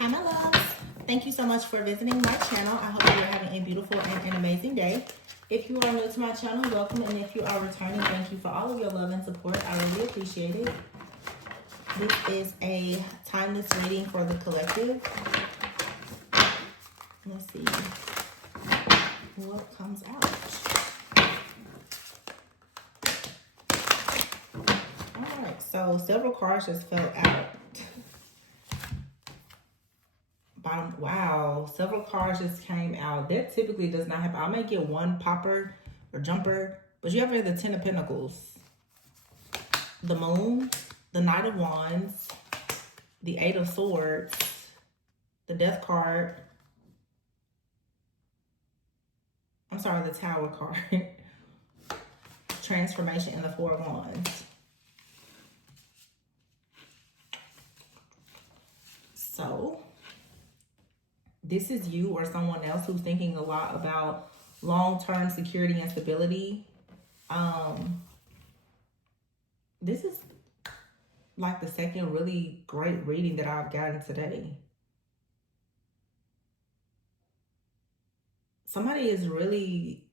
Hi, my loves. Thank you so much for visiting my channel. I hope you're having a beautiful and an amazing day. If you are new to my channel, welcome. And if you are returning, thank you for all of your love and support. I really appreciate it. This is a timeless reading for the collective. Let's see what comes out. All right, so several cards just fell out. Wow, several cards just came out. That typically does not happen. I may get one popper or jumper, but you have the Ten of Pentacles, the Moon, the Knight of Wands, the Eight of Swords, the Death card. I'm sorry, the Tower card. Transformation and the Four of Wands. So this is you or someone else who's thinking a lot about long-term security and stability. This is like the second really great reading that I've gotten today. Somebody is really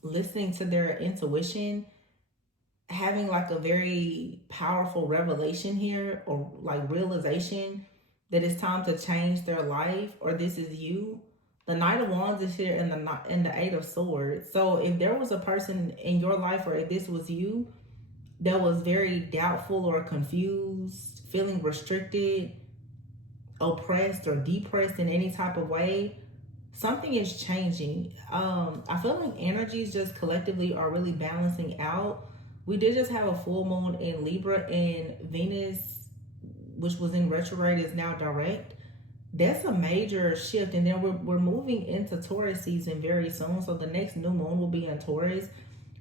listening to their intuition, having like a very powerful revelation here, or like realization that it's time to change their life, or this is you. The Knight of Wands is here and the Eight of Swords. So if there was a person in your life, or if this was you, that was very doubtful or confused, feeling restricted, oppressed or depressed in any type of way, something is changing. I feel like energies just collectively are really balancing out. We did just have a full moon in Libra, and Venus, which was in retrograde, is now direct. That's a major shift. And then we're moving into Taurus season very soon. So the next new moon will be in Taurus,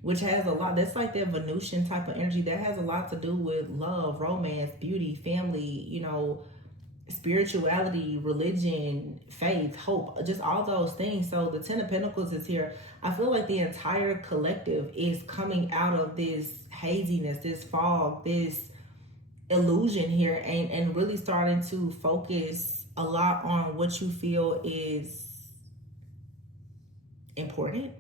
which has a lot, that's like that Venusian type of energy that has a lot to do with love, romance, beauty, family, you know, spirituality, religion, faith, hope, just all those things. So the Ten of Pentacles is here. I feel like the entire collective is coming out of this haziness, this fog, this illusion here, and really starting to focus a lot on what you feel is important.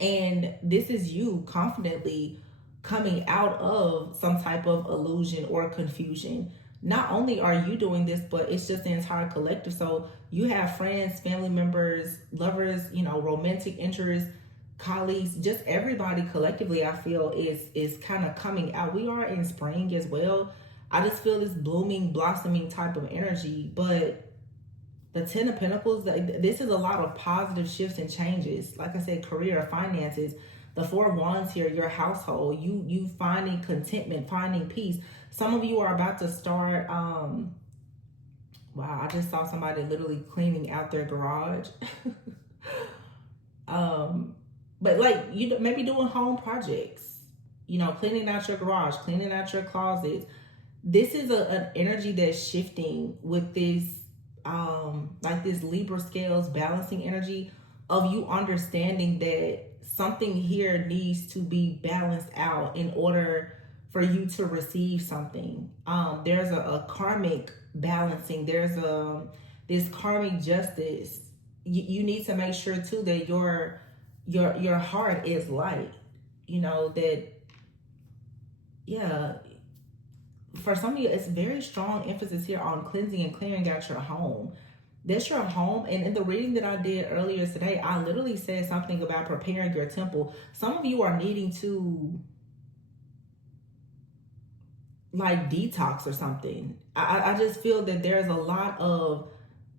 And this is you confidently coming out of some type of illusion or confusion. Not only are you doing this, but it's just the entire collective. So you have friends, family members, lovers, you know, romantic interests, colleagues, just everybody collectively, I feel is kind of coming out. We are in spring as well. I just feel this blooming, blossoming type of energy. But the Ten of Pentacles, this is a lot of positive shifts and changes. Like I said, career, finances. The Four of Wands here, your household, you finding contentment, finding peace. Some of you are about to start, wow, I just saw somebody literally cleaning out their garage. But like, you maybe doing home projects, you know, cleaning out your garage, cleaning out your closets. This is an energy that's shifting with this, like this Libra scales balancing energy of you understanding that something here needs to be balanced out in order for you to receive something. There's a karmic balancing. There's this karmic justice. You need to make sure too that your heart is light. You know that, yeah. For some of you, it's very strong emphasis here on cleansing and clearing out your home. That's your home. And in the reading that I did earlier today, I literally said something about preparing your temple. Some of you are needing to like detox or something. I just feel that there's a lot of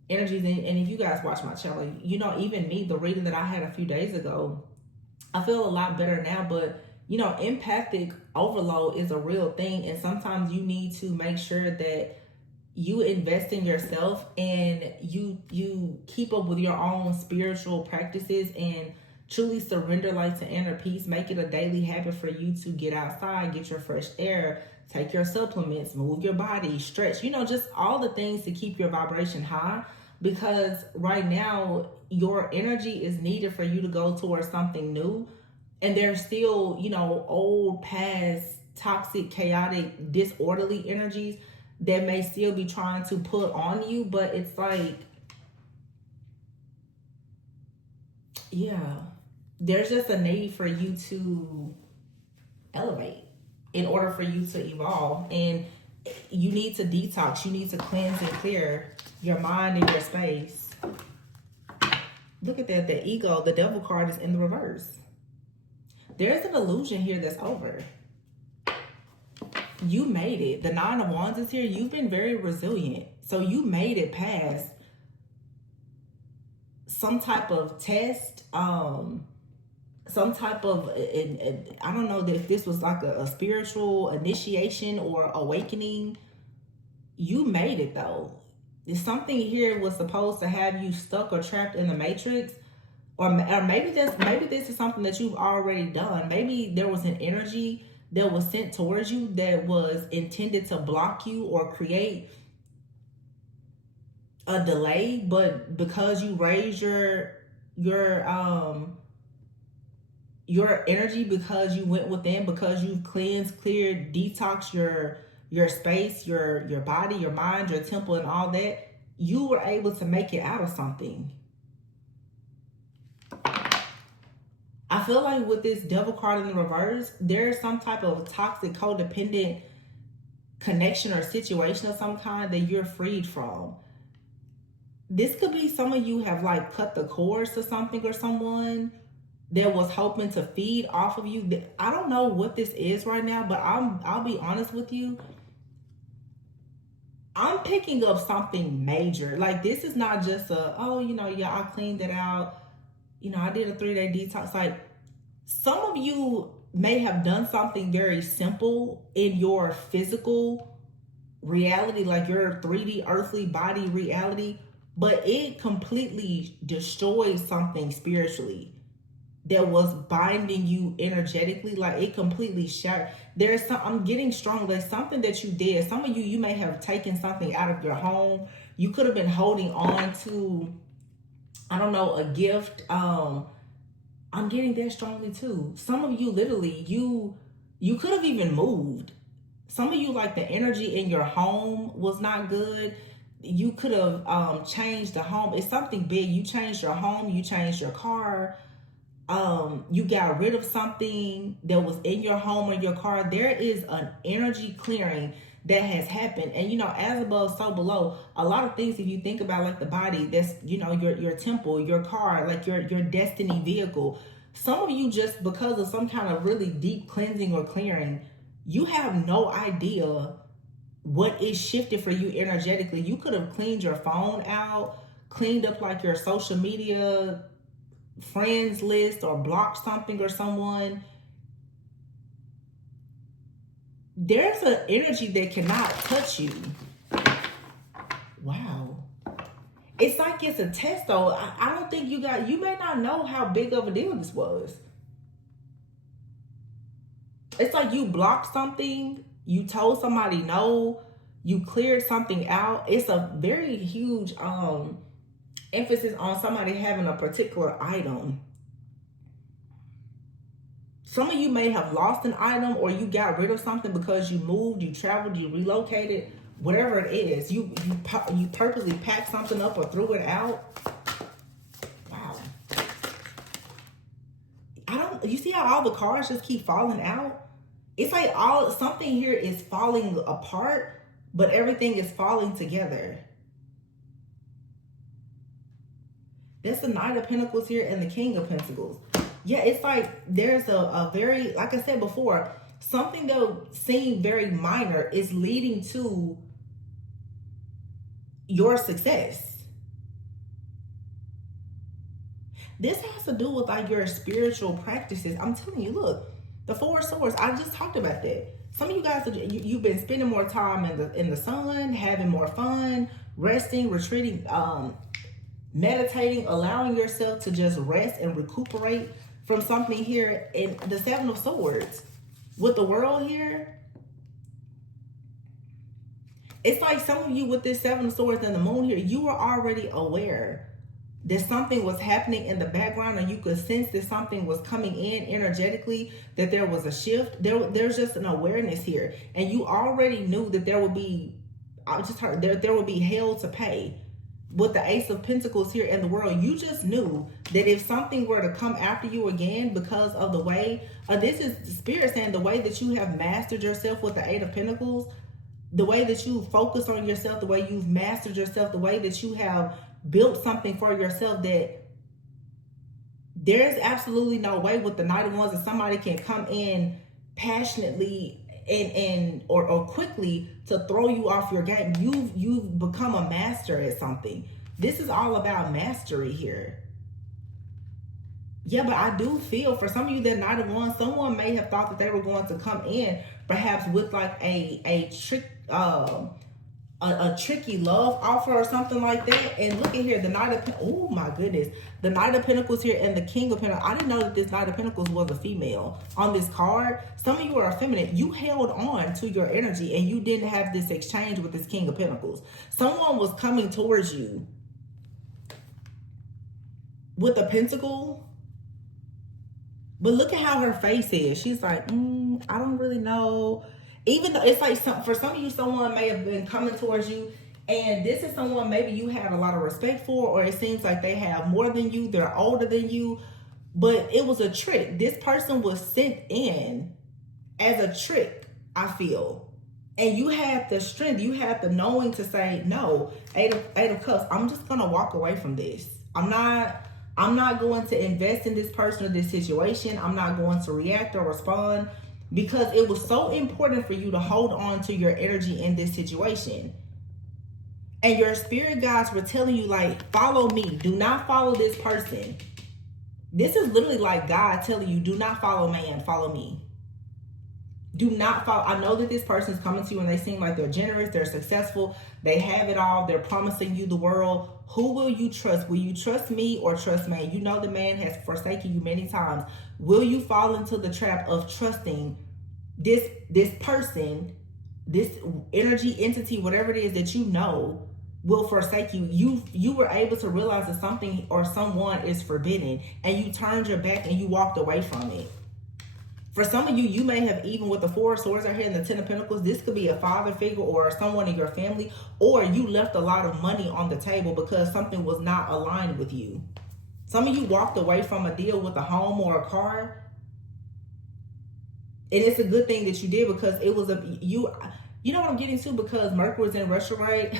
energies. And if you guys watch my channel, you know, even me, the reading that I had a few days ago, I feel a lot better now. But you know, empathic overload is a real thing. And sometimes you need to make sure that you invest in yourself and you keep up with your own spiritual practices and truly surrender like to inner peace. Make it a daily habit for you to get outside, get your fresh air, take your supplements, move your body, stretch, you know, just all the things to keep your vibration high. Because right now your energy is needed for you to go towards something new. And there's still, you know, old, past, toxic, chaotic, disorderly energies that may still be trying to put on you, but it's like, yeah, there's just a need for you to elevate in order for you to evolve. And you need to detox. You need to cleanse and clear your mind and your space. Look at that. The ego, the devil card is in the reverse. There's an illusion here that's over. You made it. The Nine of Wands is here. You've been very resilient. So you made it past some type of test, some type of, I don't know if this was like a spiritual initiation or awakening. You made it though. There's something here was supposed to have you stuck or trapped in the matrix, or maybe this is something that you've already done. Maybe there was an energy that was sent towards you that was intended to block you or create a delay, but because you raised your energy, because you went within, because you've cleansed, cleared, detoxed your space, your body, your mind, your temple, and all that, you were able to make it out of something. I feel like with this devil card in the reverse, there's some type of toxic, codependent connection or situation of some kind that you're freed from. This could be some of you have like cut the cords to something or someone that was hoping to feed off of you. I don't know what this is right now, but I'll be honest with you. I'm picking up something major. Like, this is not just I cleaned it out. I did a 3-day detox. Like, some of you may have done something very simple in your physical reality, like your 3D earthly body reality, but it completely destroys something spiritually that was binding you energetically. Like, it completely shattered. I'm getting strong. There's something that you did. Some of you may have taken something out of your home. You could have been holding on to, I don't know, a gift. I'm getting that strongly too. Some of you literally, you could have even moved. Some of you, like, the energy in your home was not good. You could have changed the home. It's something big. You changed your home. You changed your car. You got rid of something that was in your home or your car. There is an energy clearing that has happened. And as above, so below. A lot of things, if you think about, like, the body, that's your temple, your car, like your destiny vehicle. Some of you, just because of some kind of really deep cleansing or clearing, you have no idea what is shifted for you energetically. You could have cleaned your phone out, cleaned up like your social media friends list, or blocked something or someone. There's an energy that cannot touch you. Wow. It's like it's a test though. I don't think you may not know how big of a deal this was. It's like you blocked something, you told somebody no, you cleared something out. It's a very huge emphasis on somebody having a particular item. Some of you may have lost an item, or you got rid of something because you moved, you traveled, you relocated, whatever it is. You purposely packed something up or threw it out. Wow. You see how all the cards just keep falling out? It's like something here is falling apart, but everything is falling together. There's the Knight of Pentacles here and the King of Pentacles. Yeah, it's like there's a very, like I said before, something that seemed very minor is leading to your success. This has to do with, like, your spiritual practices. I'm telling you, look, the Four of Swords, I just talked about that. Some of you guys, you've been spending more time in the sun, having more fun, resting, retreating, meditating, allowing yourself to just rest and recuperate from something here. In the Seven of Swords with the World here, it's like some of you with this Seven of Swords and the Moon here, you were already aware that something was happening in the background, or you could sense that something was coming in energetically, that there was a shift. There's just an awareness here, and you already knew that there would be I just heard there will be hell to pay. With the Ace of Pentacles here in the world, you just knew that if something were to come after you again because of the way, this is the Spirit saying the way that you have mastered yourself with the Eight of Pentacles, the way that you focus on yourself, the way you've mastered yourself, the way that you have built something for yourself, that there's absolutely no way with the Knight of Wands that somebody can come in passionately or quickly to throw you off your game. You've become a master at something. This is all about mastery here. Yeah, but I do feel for some of you that Knight of Wands, someone may have thought that they were going to come in perhaps with like a tricky love offer or something like that. And look at here, the Knight of, oh my goodness, the Knight of Pentacles here and the King of Pentacles. I didn't know that this Knight of Pentacles was a female on this card. Some of you are feminine. You held on to your energy and you didn't have this exchange with this King of Pentacles. Someone was coming towards you with a pentacle, but look at how her face is. She's like, I don't really know. Even though it's like for some of you, someone may have been coming towards you, and this is someone maybe you have a lot of respect for, or it seems like they have more than you, they're older than you, but it was a trick. This person was sent in as a trick, I feel. And you had the strength, you had the knowing to say, no, Eight of Cups, I'm just going to walk away from this. I'm not going to invest in this person or this situation. I'm not going to react or respond, because it was so important for you to hold on to your energy in this situation. And your spirit guides were telling you, like, follow me. Do not follow this person. This is literally like God telling you, do not follow man, follow me. Do not follow. I know that this person is coming to you and they seem like they're generous, they're successful, they have it all, they're promising you the world. Who will you trust? Will you trust me or trust man? You know the man has forsaken you many times. Will you fall into the trap of trusting this person, this energy entity, whatever it is that you know will forsake you? You were able to realize that something or someone is forbidden, and you turned your back and you walked away from it. For some of you, you may have, even with the Four of Swords right here and the Ten of Pentacles, this could be a father figure or someone in your family, or you left a lot of money on the table because something was not aligned with you. Some of you walked away from a deal with a home or a car. And it's a good thing that you did, because it was you know what I'm getting to, because Mercury was in retrograde.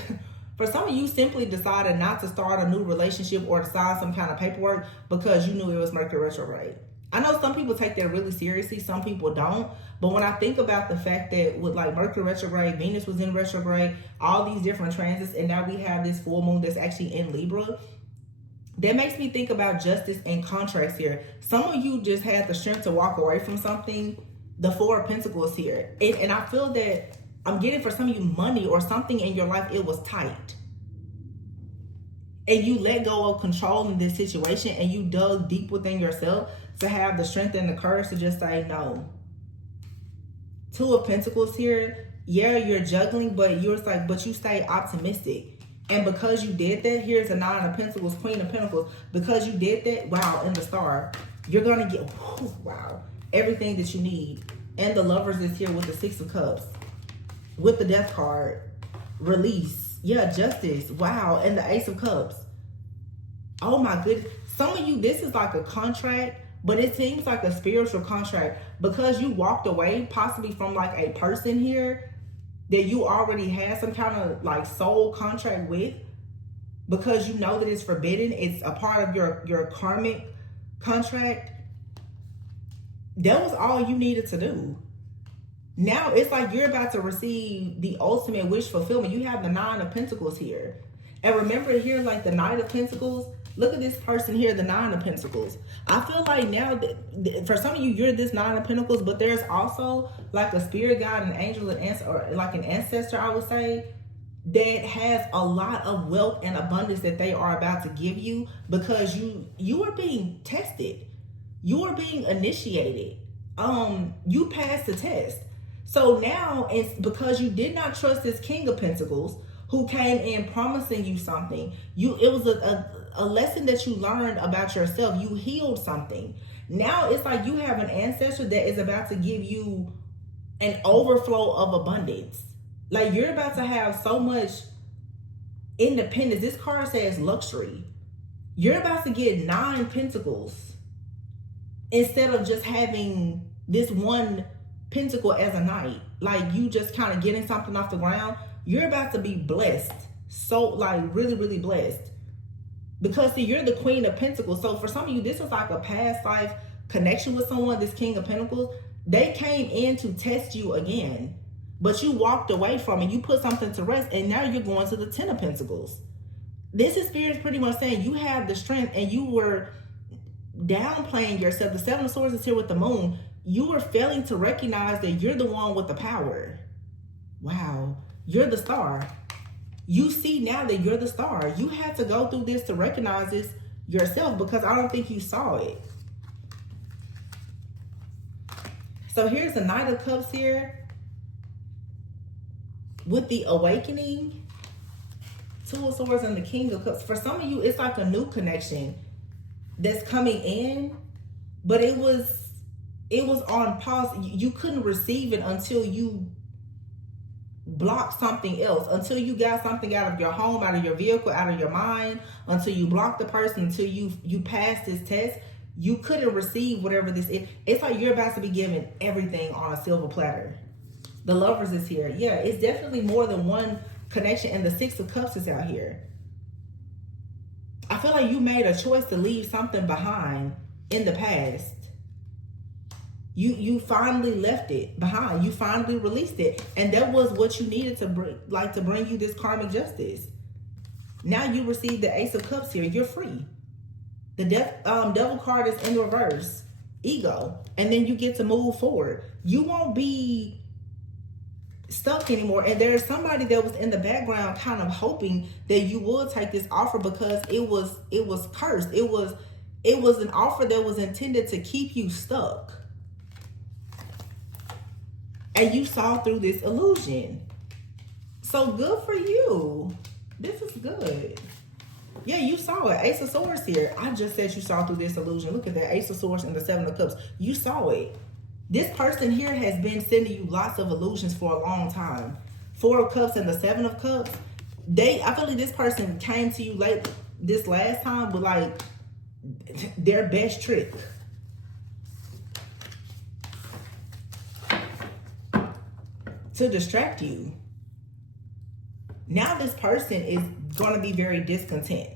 For some of you, simply decided not to start a new relationship or to sign some kind of paperwork because you knew it was Mercury retrograde. I know some people take that really seriously, some people don't. But when I think about the fact that with like Mercury retrograde, Venus was in retrograde, all these different transits, and now we have this full moon that's actually in Libra, that makes me think about justice and contracts here. Some of you just had the strength to walk away from something. The Four of Pentacles here. And I feel that I'm getting for some of you money or something in your life, it was tight. And you let go of controlling this situation and you dug deep within yourself to have the strength and the courage to just say no. Two of Pentacles here. Yeah, you're juggling, but you're like, but you stay optimistic. And because you did that, here's a Nine of Pentacles, Queen of Pentacles. Because you did that, wow, in the Star, you're going to get, wow, everything that you need. And the Lovers is here with the Six of Cups, with the Death card, release, yeah, justice, wow, and the Ace of Cups. Oh my goodness. Some of you, this is like a contract, but it seems like a spiritual contract, because you walked away possibly from like a person here that you already had some kind of like soul contract with, because you know that it's forbidden. It's a part of your karmic contract. That was all you needed to do. Now it's like you're about to receive the ultimate wish fulfillment. You have the Nine of Pentacles here. And remember here, like the Knight of Pentacles, look at this person here, the Nine of Pentacles. I feel like now, that for some of you, you're this Nine of Pentacles, but there's also like a spirit guide, an angel, or like an ancestor, I would say, that has a lot of wealth and abundance that they are about to give you, because you are being tested. You are being initiated. You passed the test. So now it's because you did not trust this King of Pentacles who came in promising you something. It was a lesson that you learned about yourself. You healed something. Now it's like you have an ancestor that is about to give you an overflow of abundance. Like, you're about to have so much independence. This card says luxury. You're about to get 9 pentacles instead of just having this one pentacle as a knight. Like, you just kind of getting something off the ground. You're about to be blessed. So, like, really, really blessed. Because, see, you're the Queen of Pentacles. So, for some of you, this is like a past life connection with someone, this King of Pentacles. They came in to test you again. But you walked away from it. You put something to rest. And now you're going to the 10 of Pentacles. This is Spirit's pretty much saying you have the strength and you were downplaying yourself. The 7 of Swords is here with the Moon. You were failing to recognize that you're the one with the power. Wow. You're the star. You see now that you're the star. You had to go through this to recognize this yourself, because I don't think you saw it. So here's the Knight of Cups here with the Awakening, 2 of Swords, and the King of Cups. For some of you, it's like a new connection that's coming in, but it was on pause. You couldn't receive it until you blocked something else, until you got something out of your home, out of your vehicle, out of your mind, until you blocked the person, until you passed this test. You couldn't receive whatever this is. It's like you're about to be given everything on a silver platter. The Lovers is here. Yeah, it's definitely more than one connection, and the 6 of Cups is out here. I feel like you made a choice to leave something behind in the past. You finally left it behind. You finally released it. And that was what you needed to bring you this karmic justice. Now you receive the Ace of Cups here. You're free. The Devil card is in reverse. Ego. And then you get to move forward. You won't be stuck anymore. And there's somebody that was in the background kind of hoping that you would take this offer, because it was cursed. It was an offer that was intended to keep you stuck. And you saw through this illusion. So good for you. This is good. Yeah, you saw it. Ace of Swords here. I just said you saw through this illusion. Look at that. Ace of Swords and the 7 of Cups. You saw it. This person here has been sending you lots of illusions for a long time. 4 of Cups and the 7 of Cups. I feel like this person came to you this last time with like their best trick. To distract you. Now this person is going to be very discontent.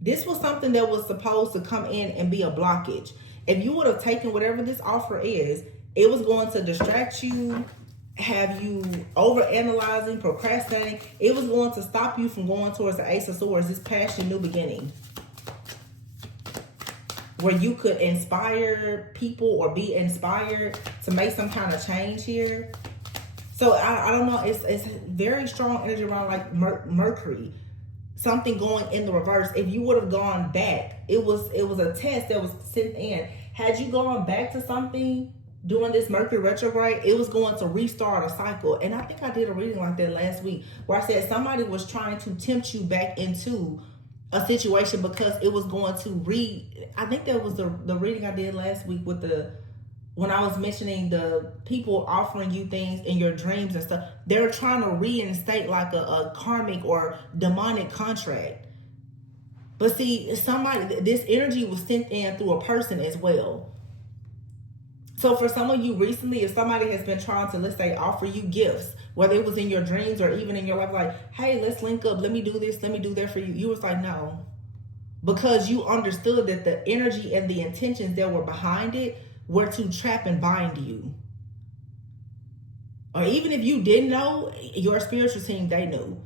This was something that was supposed to come in and be a blockage. If you would have taken whatever this offer is, it was going to distract you, have you overanalyzing, procrastinating. It was going to stop you from going towards the Ace of Swords, this past your new beginning, where you could inspire people or be inspired to make some kind of change here. So I don't know, it's very strong energy around like Mercury, something going in the reverse. If you would have gone back, it was a test that was sent in. Had you gone back to something during this Mercury retrograde, it was going to restart a cycle. And I think I did a reading like that last week, where I said somebody was trying to tempt you back into a situation because it was going to I think that was the reading I did last week with when I was mentioning the people offering you things in your dreams and stuff. They're trying to reinstate like a karmic or demonic contract. But see, this energy was sent in through a person as well. So for some of you recently, if somebody has been trying to, let's say, offer you gifts, whether it was in your dreams or even in your life, like, hey, let's link up, let me do this, let me do that for you. You was like, no. Because you understood that the energy and the intentions that were behind it were to trap and bind you. Or even if you didn't know, your spiritual team, they knew.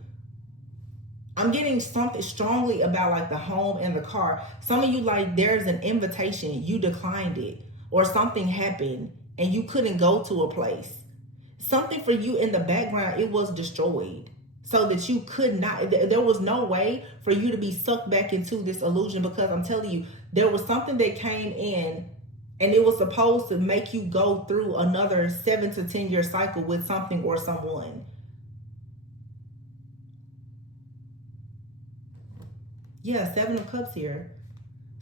I'm getting something strongly about like the home and the car. Some of you, like, there's an invitation, you declined it. Or something happened and you couldn't go to a place. Something for you in the background, it was destroyed. So that you could not, there was no way for you to be sucked back into this illusion, because I'm telling you, there was something that came in and it was supposed to make you go through another 7 to 10 year cycle with something or someone. Yeah, 7 of Cups here.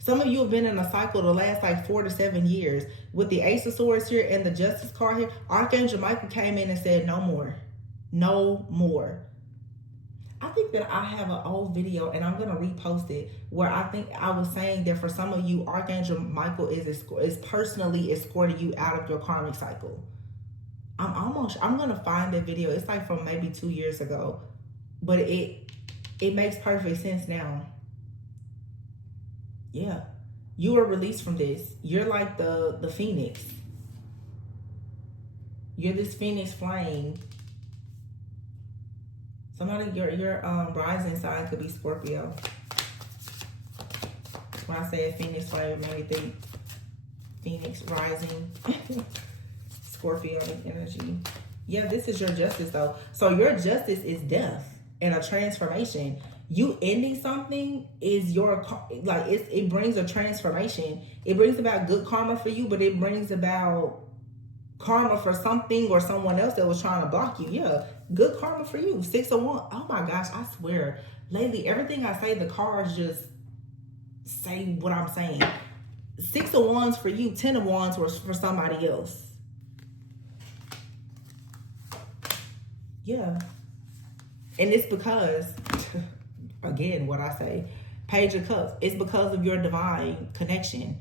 Some of you have been in a cycle the last like 4 to 7 years. With the Ace of Swords here and the Justice card here, Archangel Michael came in and said, no more. No more. I think that I have an old video, and I'm going to repost it, where I think I was saying that for some of you, Archangel Michael is personally escorting you out of your karmic cycle. I'm going to find that video. It's like from maybe 2 years ago, but it makes perfect sense now. Yeah, you were released from this. You're like the phoenix. You're this phoenix flame. Somebody, your rising sign could be Scorpio. When I say a phoenix flame, it made me think phoenix rising. Scorpio energy. Yeah, this is your justice though. So your justice is death and a transformation. You ending something is your, like, it brings a transformation. It brings about good karma for you, but it brings about karma for something or someone else that was trying to block you. Yeah, good karma for you. 6 of Wands. Oh my gosh, I swear. Lately, everything I say, the cards just say what I'm saying. 6 of Wands for you, 10 of Wands was for somebody else. Yeah. And it's because, again, what I say, Page of Cups, it's because of your divine connection.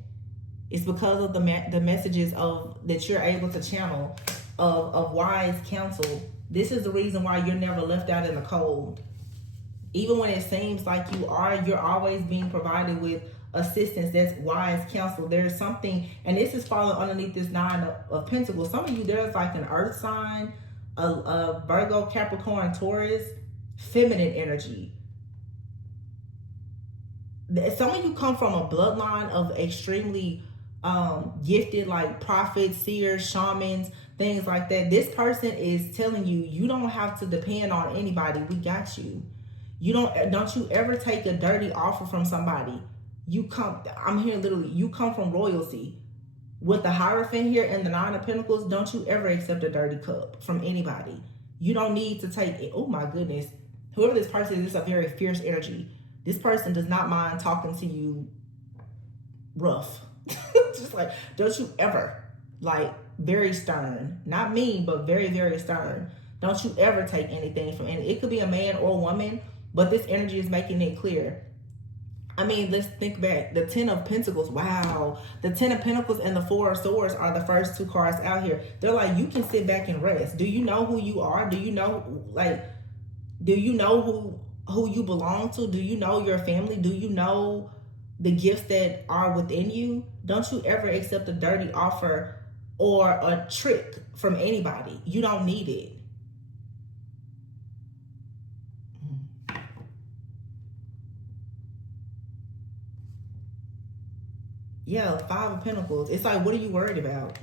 It's because of the messages that you're able to channel of wise counsel. This is the reason why you're never left out in the cold. Even when it seems like you're always being provided with assistance. That's wise counsel. There's something, and this is falling underneath this 9 of Pentacles. Some of you, there's like an earth sign, a Virgo, Capricorn, Taurus, feminine energy. Some of you come from a bloodline of extremely gifted, like prophets, seers, shamans, things like that. This person is telling you, you don't have to depend on anybody. We got you. Don't you ever take a dirty offer from somebody. I'm here literally, you come from royalty. With the Hierophant here and the 9 of Pentacles, don't you ever accept a dirty cup from anybody. You don't need to take it. Oh my goodness. Whoever this person is a very fierce energy. This person does not mind talking to you rough. Just like, don't you ever, like, very stern. Not mean, but very, very stern. Don't you ever take anything from any. It could be a man or a woman, but this energy is making it clear. I mean, let's think back. The 10 of Pentacles, wow. The 10 of Pentacles and the 4 of Swords are the first 2 cards out here. They're like, you can sit back and rest. Do you know who you are? Do you know, like, do you know who you belong to? Do you know your family? Do you know the gifts that are within you? Don't you ever accept a dirty offer or a trick from anybody. You don't need it. Yeah, 5 of Pentacles. It's like, what are you worried about?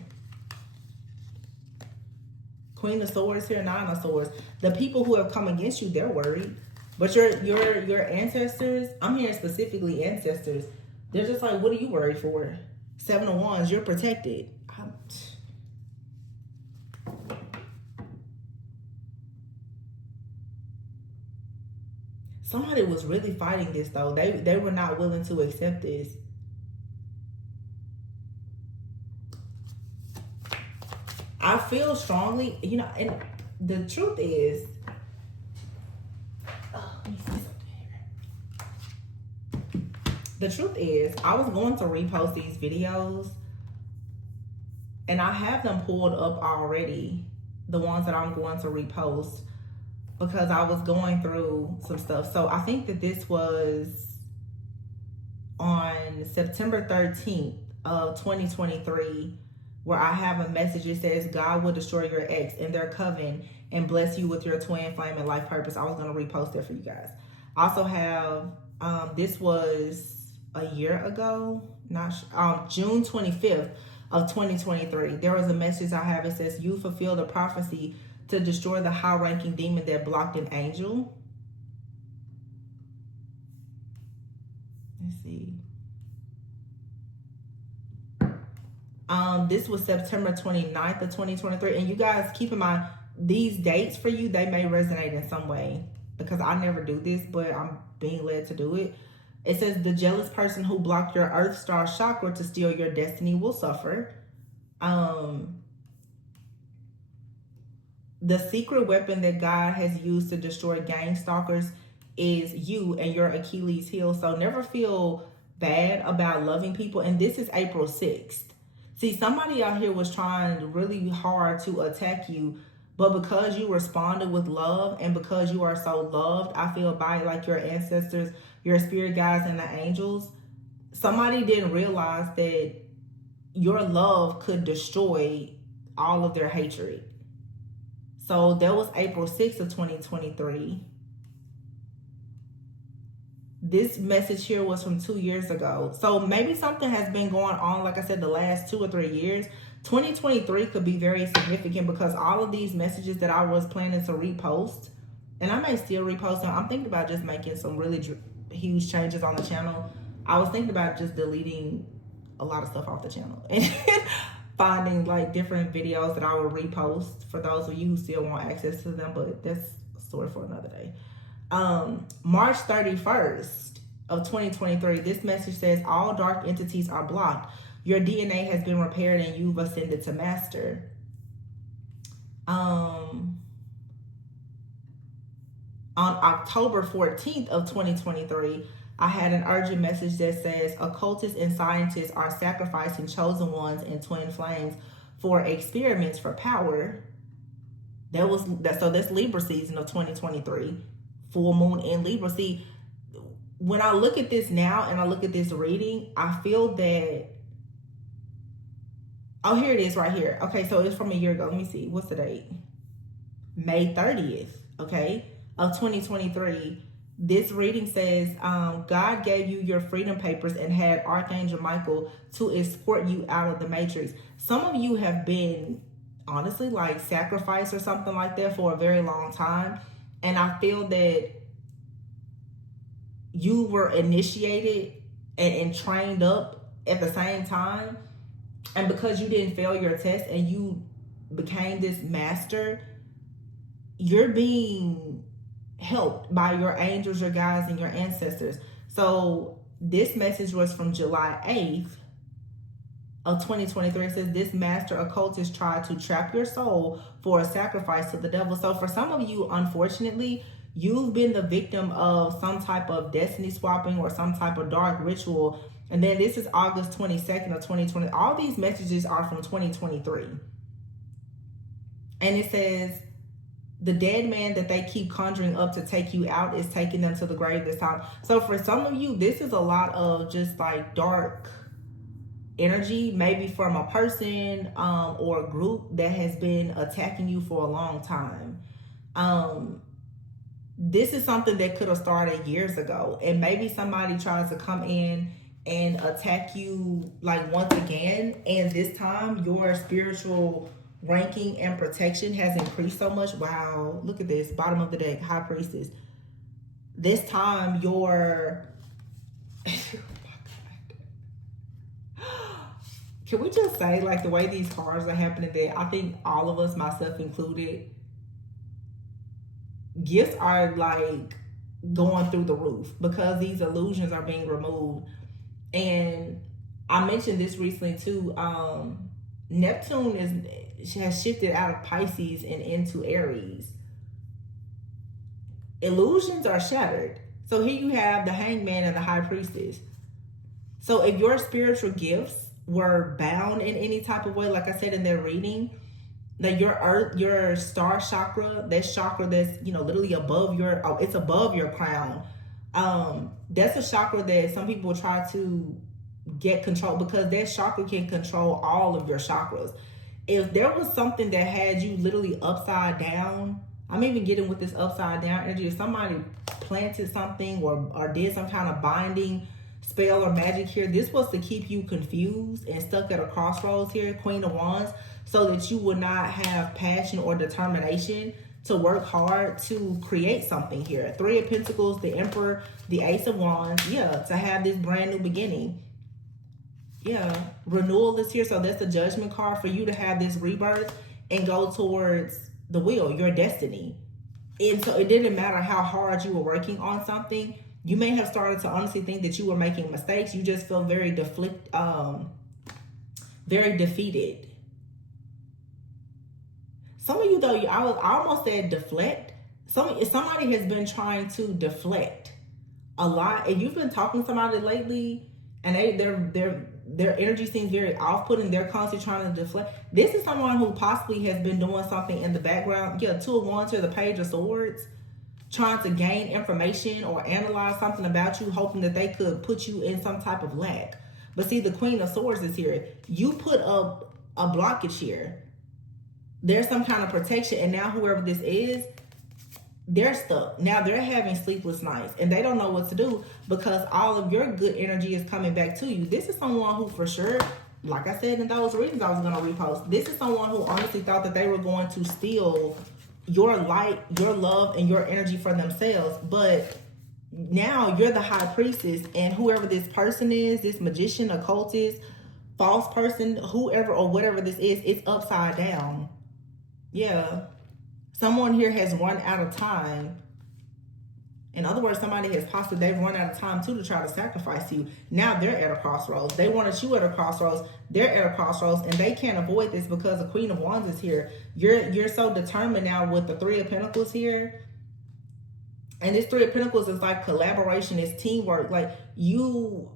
Queen of Swords here, 9 of Swords. The people who have come against you, they're worried. But your ancestors, I'm hearing specifically ancestors, they're just like, what are you worried for? 7 of Wands, you're protected. Somebody was really fighting this though. They were not willing to accept this. I feel strongly, you know, and the truth is, let me see something here. The truth is, I was going to repost these videos, and I have them pulled up already, the ones that I'm going to repost, because I was going through some stuff. So I think that this was on September 13th of 2023, where I have a message that says, God will destroy your ex and their coven and bless you with your twin flame and life purpose. I was going to repost that for you guys. I also have, this was a year ago, June 25th of 2023. There was a message I have. It says, you fulfill the prophecy to destroy the high-ranking demon that blocked an angel. Let's see. This was September 29th of 2023. And you guys, keep in mind, these dates for you, they may resonate in some way, because I never do this, but I'm being led to do it. It says the jealous person who blocked your earth star chakra to steal your destiny will suffer. The secret weapon that God has used to destroy gang stalkers is you and your Achilles heel. So never feel bad about loving people. And this is April 6th. See, somebody out here was trying really hard to attack you, but because you responded with love and because you are so loved, I feel by like your ancestors, your spirit guides, and the angels, somebody didn't realize that your love could destroy all of their hatred. So that was April 6th of 2023. This message here was from 2 years ago. So maybe something has been going on, like I said, the last 2 or 3 years. 2023 could be very significant because all of these messages that I was planning to repost, and I may still repost them. I'm thinking about just making some really huge changes on the channel. I was thinking about just deleting a lot of stuff off the channel and finding like different videos that I will repost for those of you who still want access to them, but that's a story for another day. March 31st of 2023, this message says all dark entities are blocked. Your DNA has been repaired and you've ascended to master. On October 14th of 2023, I had an urgent message that says occultists and scientists are sacrificing chosen ones and twin flames for experiments for power. So that's Libra season of 2023. Full moon in Libra. See, when I look at this now and I look at this reading, I feel that, oh, here it is right here. Okay, so it's from a year ago. Let me see. What's the date? May 30th, okay, of 2023. This reading says, God gave you your freedom papers and had Archangel Michael to escort you out of the matrix. Some of you have been, honestly, like sacrificed or something like that for a very long time. And I feel that you were initiated and trained up at the same time. And because you didn't fail your test and you became this master, you're being helped by your angels, your guides, and your ancestors. So this message was from July 8th of 2023. It says this master occultist tried to trap your soul for a sacrifice to the devil. So for some of you, unfortunately, you've been the victim of some type of destiny swapping or some type of dark ritual. And then this is August 22nd of 2020. All these messages are from 2023. And it says, the dead man that they keep conjuring up to take you out is taking them to the grave this time. So for some of you, this is a lot of just like dark energy, maybe from a person or a group that has been attacking you for a long time. This is something that could have started years ago. And maybe somebody tries to come in and attack you like once again. And this time your spiritual ranking and protection has increased so much. Wow, look at this, bottom of the deck, High Priestess. This time your can we just say, like, the way these cards are happening, that I think all of us, myself included, gifts are like going through the roof because these illusions are being removed. And I mentioned this recently too. Neptune has shifted out of Pisces and into Aries. Illusions are shattered. So here you have the Hangman and the High Priestess. So if your spiritual gifts were bound in any type of way, like I said in their reading, that your star chakra, that chakra that's, you know, literally above your, it's above your crown. That's a chakra that some people try to get control, because that chakra can control all of your chakras. If there was something that had you literally upside down, I'm even getting with this upside down energy. If somebody planted something or did some kind of binding spell or magic here, this was to keep you confused and stuck at a crossroads here, Queen of Wands, so that you would not have passion or determination to work hard to create something here. Three of Pentacles, the Emperor, the Ace of Wands. Yeah, to have this brand new beginning. Yeah, renewal is here. So that's the Judgment card for you to have this rebirth and go towards the will, your destiny. And so it didn't matter how hard you were working on something. You may have started to honestly think that you were making mistakes. You just feel very very defeated. Some of you though, I almost said deflect. Somebody has been trying to deflect a lot. If you've been talking to somebody lately and their energy seems very off-putting, they're constantly trying to deflect. This is someone who possibly has been doing something in the background. Yeah, 2 of Wands to the Page of Swords, trying to gain information or analyze something about you, hoping that they could put you in some type of lack. But see, the Queen of Swords is here. You put up a blockage here. There's some kind of protection, and now whoever this is, they're stuck. Now they're having sleepless nights and they don't know what to do because all of your good energy is coming back to you. This is someone who for sure, like I said in those readings I was going to repost, this is someone who honestly thought that they were going to steal your light, your love, and your energy for themselves. But now you're the high priestess, and whoever this person is, this magician, occultist, false person, whoever or whatever this is, it's upside down. Yeah. Someone here has run out of time. In other words, somebody has possibly, they've run out of time too to try to sacrifice you. Now they're at a crossroads. They wanted you at a crossroads. They're at a crossroads, and they can't avoid this because the Queen of Wands is here. You're so determined now with the 3 of Pentacles here. And this 3 of Pentacles is like collaboration, it's teamwork. Like you're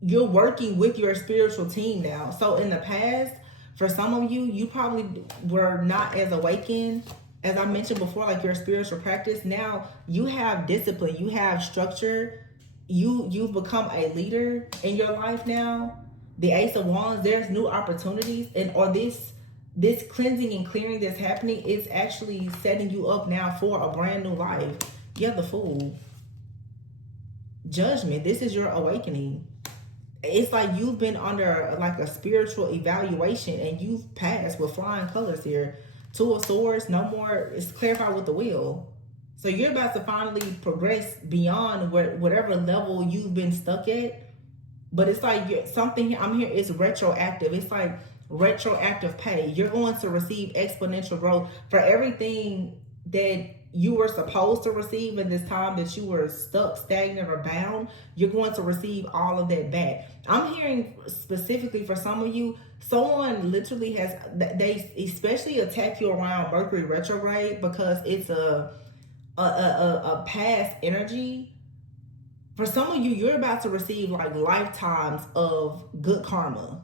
working with your spiritual team now. So in the past, for some of you, you probably were not as awakened. As I mentioned before, like your spiritual practice, now you have discipline, you have structure, you've become a leader in your life now. The Ace of Wands, there's new opportunities, or this cleansing and clearing that's happening is actually setting you up now for a brand new life. Yeah, the Fool. Judgment, this is your awakening. It's like you've been under like a spiritual evaluation and you've passed with flying colors here. 2 of Swords, no more, it's clarified with the Wheel. So you're about to finally progress beyond whatever level you've been stuck at. But it's like something I'm here is retroactive. It's like retroactive pay. You're going to receive exponential growth for everything that you were supposed to receive in this time that you were stuck, stagnant, or bound. You're going to receive all of that back. I'm hearing specifically for some of you, someone literally has, they especially attack you around Mercury retrograde because it's a past energy. For some of you, you're about to receive like lifetimes of good karma.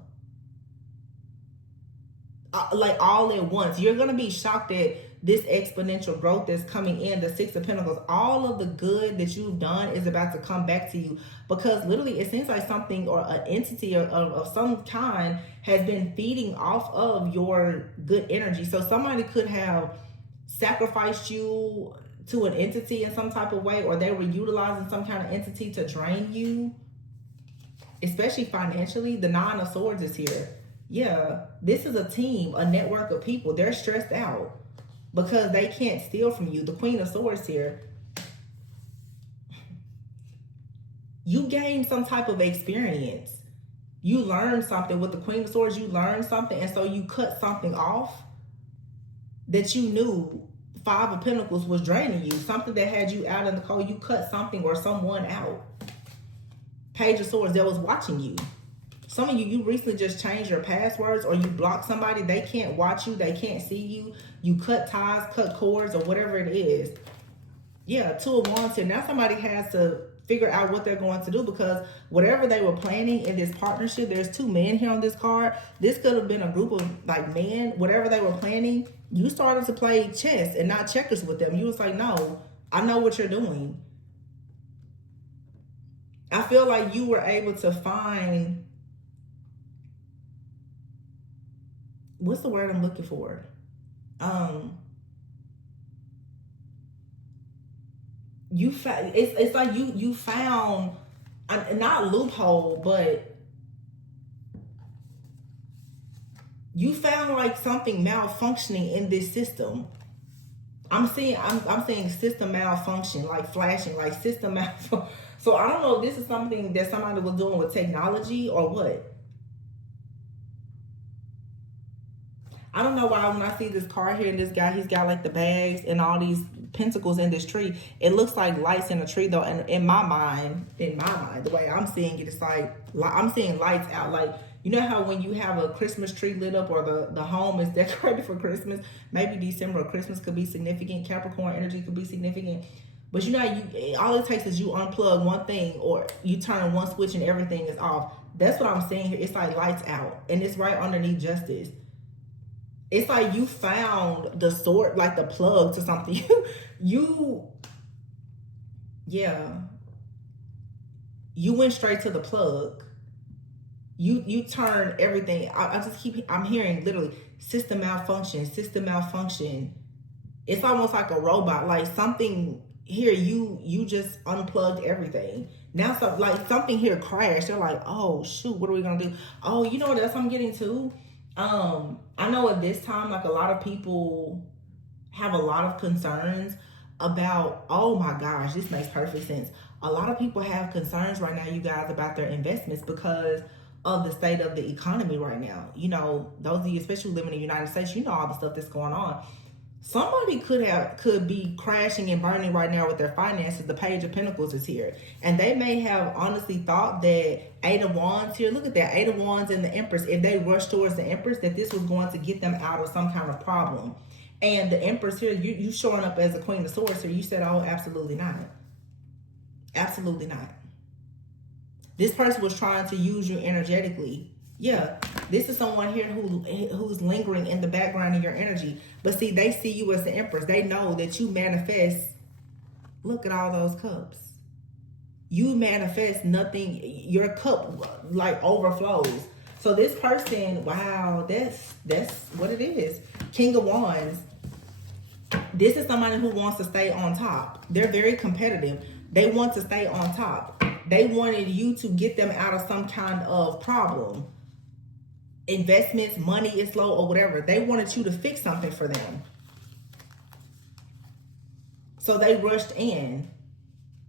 Like all at once. You're going to be shocked at this exponential growth that's coming in. The 6 of Pentacles, all of the good that you've done is about to come back to you, because literally it seems like something or an entity of some kind has been feeding off of your good energy. So somebody could have sacrificed you to an entity in some type of way, or they were utilizing some kind of entity to drain you, especially financially. The 9 of Swords is here. Yeah, this is a team, a network of people. They're stressed out because they can't steal from you. The Queen of Swords here. You gain some type of experience. You learn something with the Queen of Swords. You learn something, and so you cut something off that you knew. 5 of Pentacles was draining you. Something that had you out in the cold. You cut something or someone out. Page of Swords that was watching you. Some of you, you recently just changed your passwords, or you blocked somebody. They can't watch you. They can't see you. You cut ties, cut cords, or whatever it is. Yeah, 2 of Wands here. Now somebody has to figure out what they're going to do, because whatever they were planning in this partnership, there's 2 men here on this card. This could have been a group of like men. Whatever they were planning, you started to play chess and not checkers with them. You was like, no, I know what you're doing. I feel like you were able to find, what's the word I'm looking for? It's like you found not loophole, but you found like something malfunctioning in this system. I'm seeing system malfunction, like flashing, like system malfunction. So I don't know if this is something that somebody was doing with technology or what. I don't know why when I see this card here and this guy, he's got like the bags and all these pentacles in this tree, it looks like lights in a tree though. And in my mind, the way I'm seeing it, it's like I'm seeing lights out. Like, you know how when you have a Christmas tree lit up, or the home is decorated for Christmas, maybe December or Christmas could be significant, Capricorn energy could be significant. But you know, all it takes is you unplug one thing, or you turn one switch and everything is off. That's what I'm saying here. It's like lights out, and it's right underneath justice. It's like you found the sword, like the plug to something. Yeah. You went straight to the plug. You turn everything. I'm hearing literally system malfunction. It's almost like a robot, like something here. You just unplugged everything. Now, like something here crashed. They're like, oh shoot, what are we gonna do? Oh, you know what else I'm getting to? I know at this time, like, a lot of people have a lot of concerns about, oh my gosh, this makes perfect sense. A lot of people have concerns right now, you guys, about their investments because of the state of the economy right now. You know, those of you especially living in the United States, you know all the stuff that's going on. Somebody could be crashing and burning right now with their finances. The Page of Pentacles is here. And they may have honestly thought that Eight of Wands here, look at that, Eight of Wands and the Empress, if they rush towards the Empress, that this was going to get them out of some kind of problem. And the Empress here, you showing up as a Queen of Swords here, you said, oh, absolutely not. Absolutely not. This person was trying to use you energetically. Yeah, this is someone here who's lingering in the background of your energy. But see, they see you as the Empress. They know that you manifest. Look at all those cups. You manifest nothing. Your cup like overflows. So this person, wow, that's what it is. King of Wands. This is somebody who wants to stay on top. They're very competitive. They want to stay on top. They wanted you to get them out of some kind of problem. Investments, money is low, or whatever. They wanted you to fix something for them. So they rushed in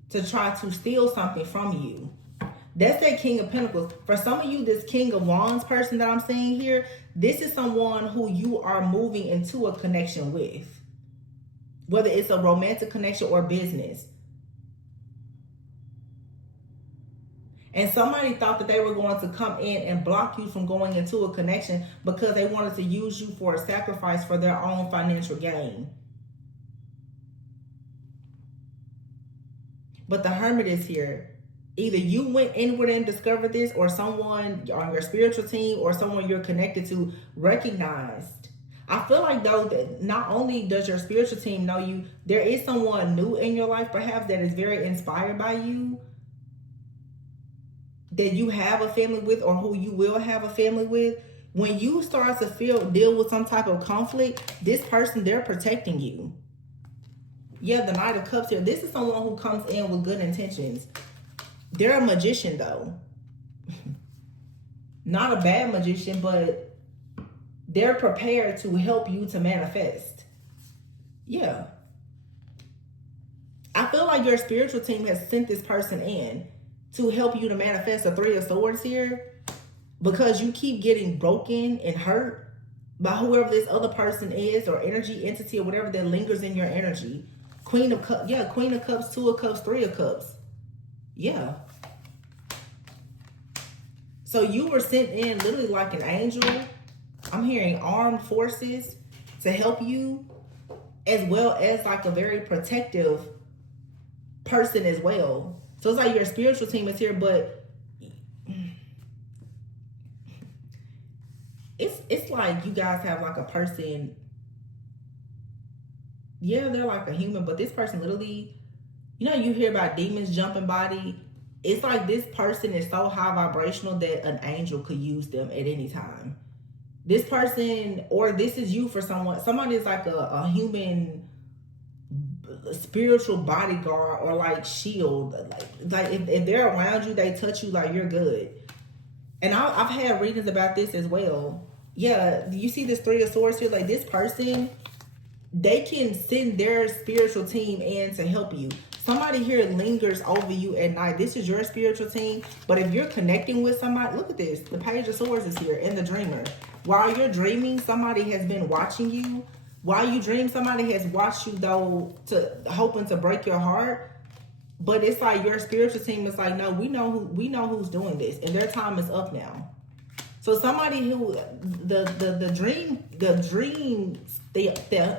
to try to steal something from you. That's that King of Pentacles. For some of you, this King of Wands person that I'm seeing here, this is someone who you are moving into a connection with. Whether it's a romantic connection or business. And somebody thought that they were going to come in and block you from going into a connection because they wanted to use you for a sacrifice for their own financial gain. But the Hermit is here. Either you went inward and discovered this, or someone on your spiritual team or someone you're connected to recognized. I feel like, though, that not only does your spiritual team know you, there is someone new in your life perhaps that is very inspired by you, that you have a family with, or who you will have a family with. When you start to deal with some type of conflict, this person, they're protecting you. Yeah, the Knight of Cups here. This is someone who comes in with good intentions. They're a magician, though. Not a bad magician, but they're prepared to help you to manifest. Yeah. I feel like your spiritual team has sent this person in to help you to manifest a Three of Swords here, because you keep getting broken and hurt by whoever this other person is, or energy, entity, or whatever that lingers in your energy. Queen of Cups, yeah, Queen of Cups, Two of Cups, Three of Cups. Yeah. So you were sent in literally like an angel. I'm hearing armed forces to help you, as well as like a very protective person as well. So it's like your spiritual team is here, but it's like you guys have like a person. Yeah, they're like a human, but this person literally, you know, you hear about demons jumping body. It's like this person is so high vibrational that an angel could use them at any time. This person, or this is you for someone. Somebody is like a human spiritual bodyguard, or like shield. Like if they're around you, they touch you, like you're good. And I've had readings about this as well. Yeah, you see this Three of Swords here? Like this person, they can send their spiritual team in to help you. Somebody here lingers over you at night. This is your spiritual team. But if you're connecting with somebody, look at this. The Page of Swords is here, and the Dreamer. While you're dreaming, somebody has been watching you. While you dream, somebody has watched you though, to hoping to break your heart. But it's like your spiritual team is like, no, we know who's doing this, and their time is up now. So somebody who the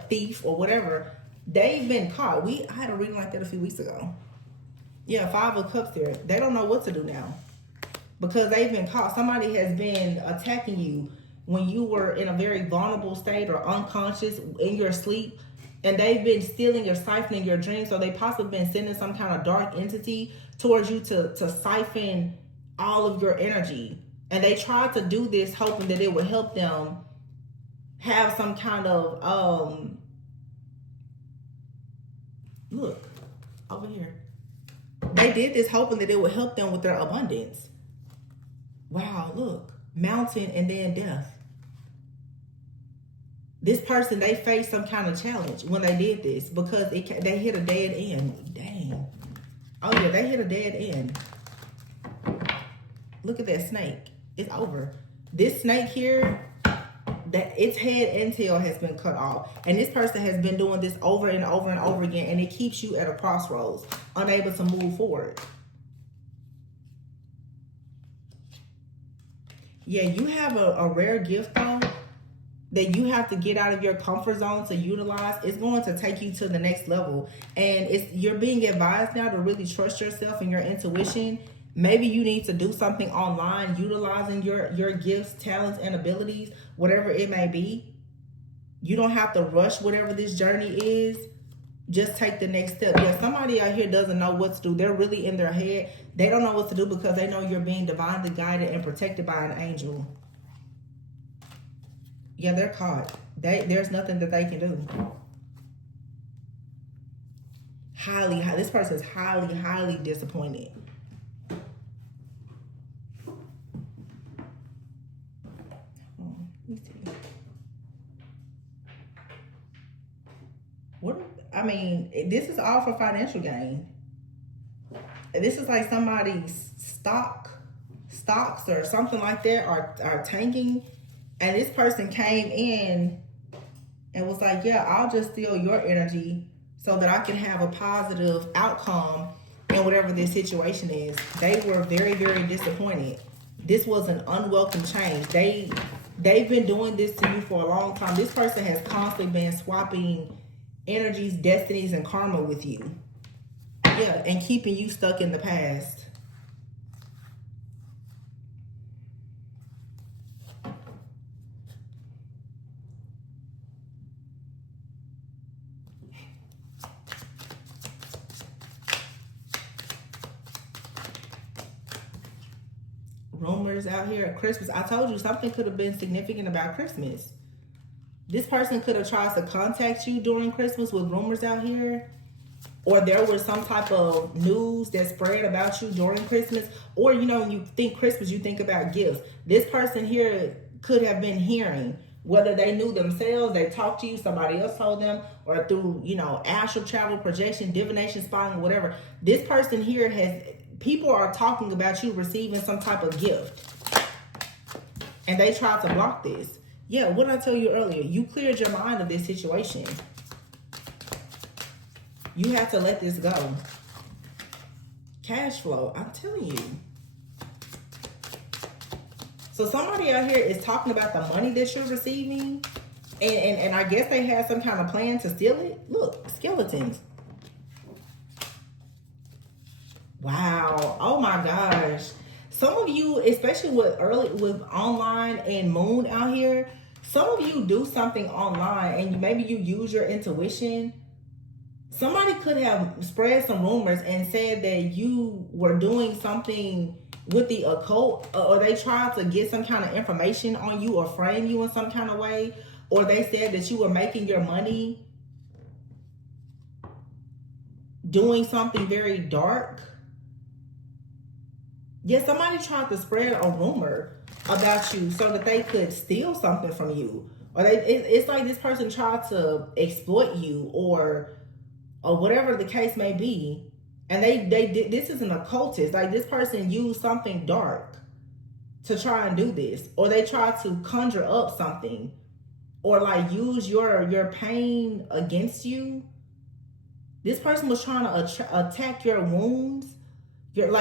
thief or whatever, they've been caught. I had a reading like that a few weeks ago. Yeah, 5 of Cups there. They don't know what to do now because they've been caught. Somebody has been attacking you when you were in a very vulnerable state or unconscious in your sleep, and they've been stealing or siphoning your dreams. So they possibly been sending some kind of dark entity towards you to siphon all of your energy. And they tried to do this hoping that it would help them have some kind of look over here. They did this hoping that it would help them with their abundance. Wow, look. Mountain and then death. This person, they faced some kind of challenge when they did this because they hit a dead end. Dang. Oh yeah, they hit a dead end. Look at that snake. It's over. This snake here, that its head and tail has been cut off. And this person has been doing this over and over and over again, and it keeps you at a crossroads, unable to move forward. Yeah, you have a rare gift though that you have to get out of your comfort zone to utilize. It's going to take you to the next level. And you're being advised now to really trust yourself and your intuition. Maybe you need to do something online, utilizing your gifts, talents, and abilities, whatever it may be. You don't have to rush whatever this journey is. Just take the next step. Yeah, somebody out here doesn't know what to do. They're really in their head. They don't know what to do because they know you're being divinely guided and protected by an angel. Yeah, they're caught. There's nothing that they can do. This person's highly disappointed. This is all for financial gain. This is like somebody's stocks or something like that are tanking, and this person came in and was like, yeah, I'll just steal your energy so that I can have a positive outcome in whatever this situation is. They were very, very disappointed. This was an unwelcome change. They've been doing this to you for a long time. This person has constantly been swapping energies, destinies, and karma with you. Yeah, and keeping you stuck in the past. Rumors out here at Christmas. I told you something could have been significant about Christmas. This person could have tried to contact you during Christmas with rumors out here. Or there was some type of news that spread about you during Christmas. Or, when you think Christmas, you think about gifts. This person here could have been hearing, whether they knew themselves, they talked to you, somebody else told them, or through, astral travel, projection, divination, spying, whatever. This person here people are talking about you receiving some type of gift. And they tried to block this. Yeah, what did I tell you earlier? You cleared your mind of this situation. You have to let this go. Cash flow, I'm telling you. So somebody out here is talking about the money that you're receiving. And I guess they had some kind of plan to steal it. Look, skeletons. Wow. Oh my gosh. Some of you, especially with online and moon out here, some of you do something online and maybe you use your intuition. Somebody could have spread some rumors and said that you were doing something with the occult, or they tried to get some kind of information on you or frame you in some kind of way, or they said that you were making your money doing something very dark. Yeah, somebody tried to spread a rumor about you so that they could steal something from you. Or it's like this person tried to exploit you or whatever the case may be. And they did, this is an occultist. Like this person used something dark to try and do this. Or they tried to conjure up something or like use your pain against you. This person was trying to attack your wounds, your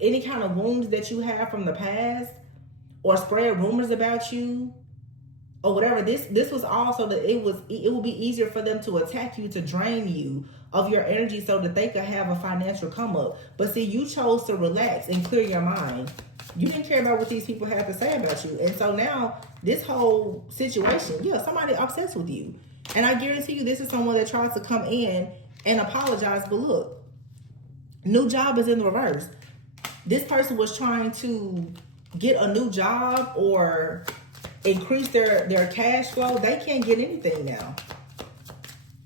any kind of wounds that you have from the past, or spread rumors about you, or whatever. This was also that it would be easier for them to attack you, to drain you of your energy so that they could have a financial come up. But see, you chose to relax and clear your mind. You didn't care about what these people had to say about you. And so now this whole situation, yeah, somebody obsessed with you. And I guarantee you this is someone that tries to come in and apologize. But look, new job is in the reverse. This person was trying to get a new job or increase their cash flow. They can't get anything now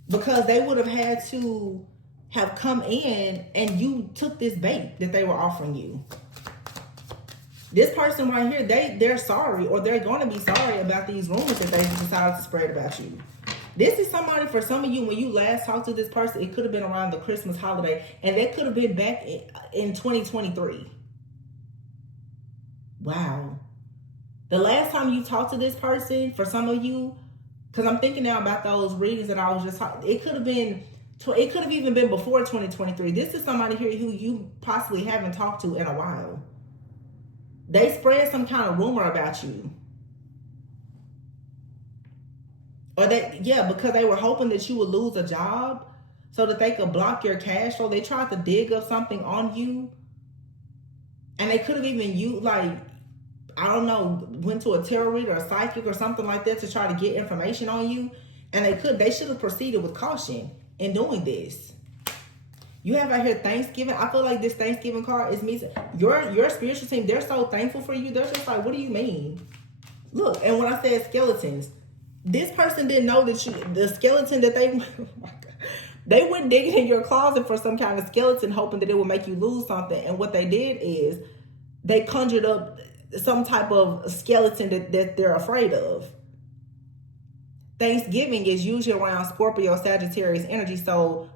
because they would have had to have come in and you took this bait that they were offering you. This person right here, they're sorry, or they're going to be sorry about these rumors that they decided to spread about you. This is somebody, for some of you, when you last talked to this person, it could have been around the Christmas holiday, and they could have been back in 2023. Wow. The last time you talked to this person, for some of you, because I'm thinking now about those readings that I was just talking, it could have even been before 2023. This is somebody here who you possibly haven't talked to in a while. They spread some kind of rumor about you. Or because they were hoping that you would lose a job so that they could block your cash flow. They tried to dig up something on you. And they could have even went to a tarot reader or a psychic or something like that to try to get information on you. And they should have proceeded with caution in doing this. You have out here Thanksgiving. I feel like this Thanksgiving card is me. Your spiritual team, they're so thankful for you. They're just like, what do you mean? Look, and when I said skeletons, this person didn't know that the skeleton that oh my God, they went digging in your closet for some kind of skeleton, hoping that it would make you lose something. And what they did is they conjured up some type of skeleton that they're afraid of. Thanksgiving is usually around Scorpio, Sagittarius energy. So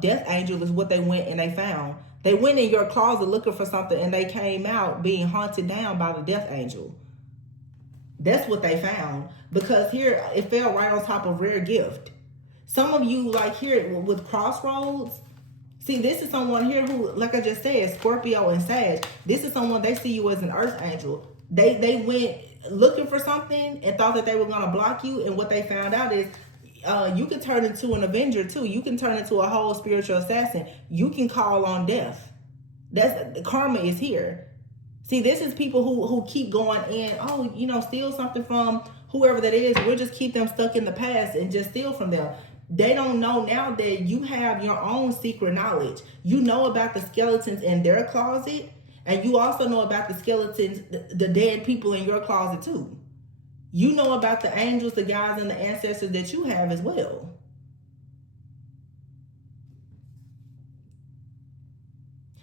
death angel is what they went and they found. They went in your closet looking for something and they came out being haunted down by the death angel. That's what they found. Because here it fell right on top of rare gift. Some of you, like here with crossroads, see, this is someone here who, like I just said, Scorpio and Sag. This is someone, they see you as an earth angel. They went looking for something and thought that they were going to block you. And what they found out is you can turn into an avenger too. You can turn into a whole spiritual assassin. You can call on death. That's karma is here. See, this is people who keep going in, steal something from whoever that is. We'll just keep them stuck in the past and just steal from them. They don't know now that you have your own secret knowledge. You know about the skeletons in their closet, and you also know about the skeletons, the dead people in your closet too. You know about the angels, the guides, and the ancestors that you have as well.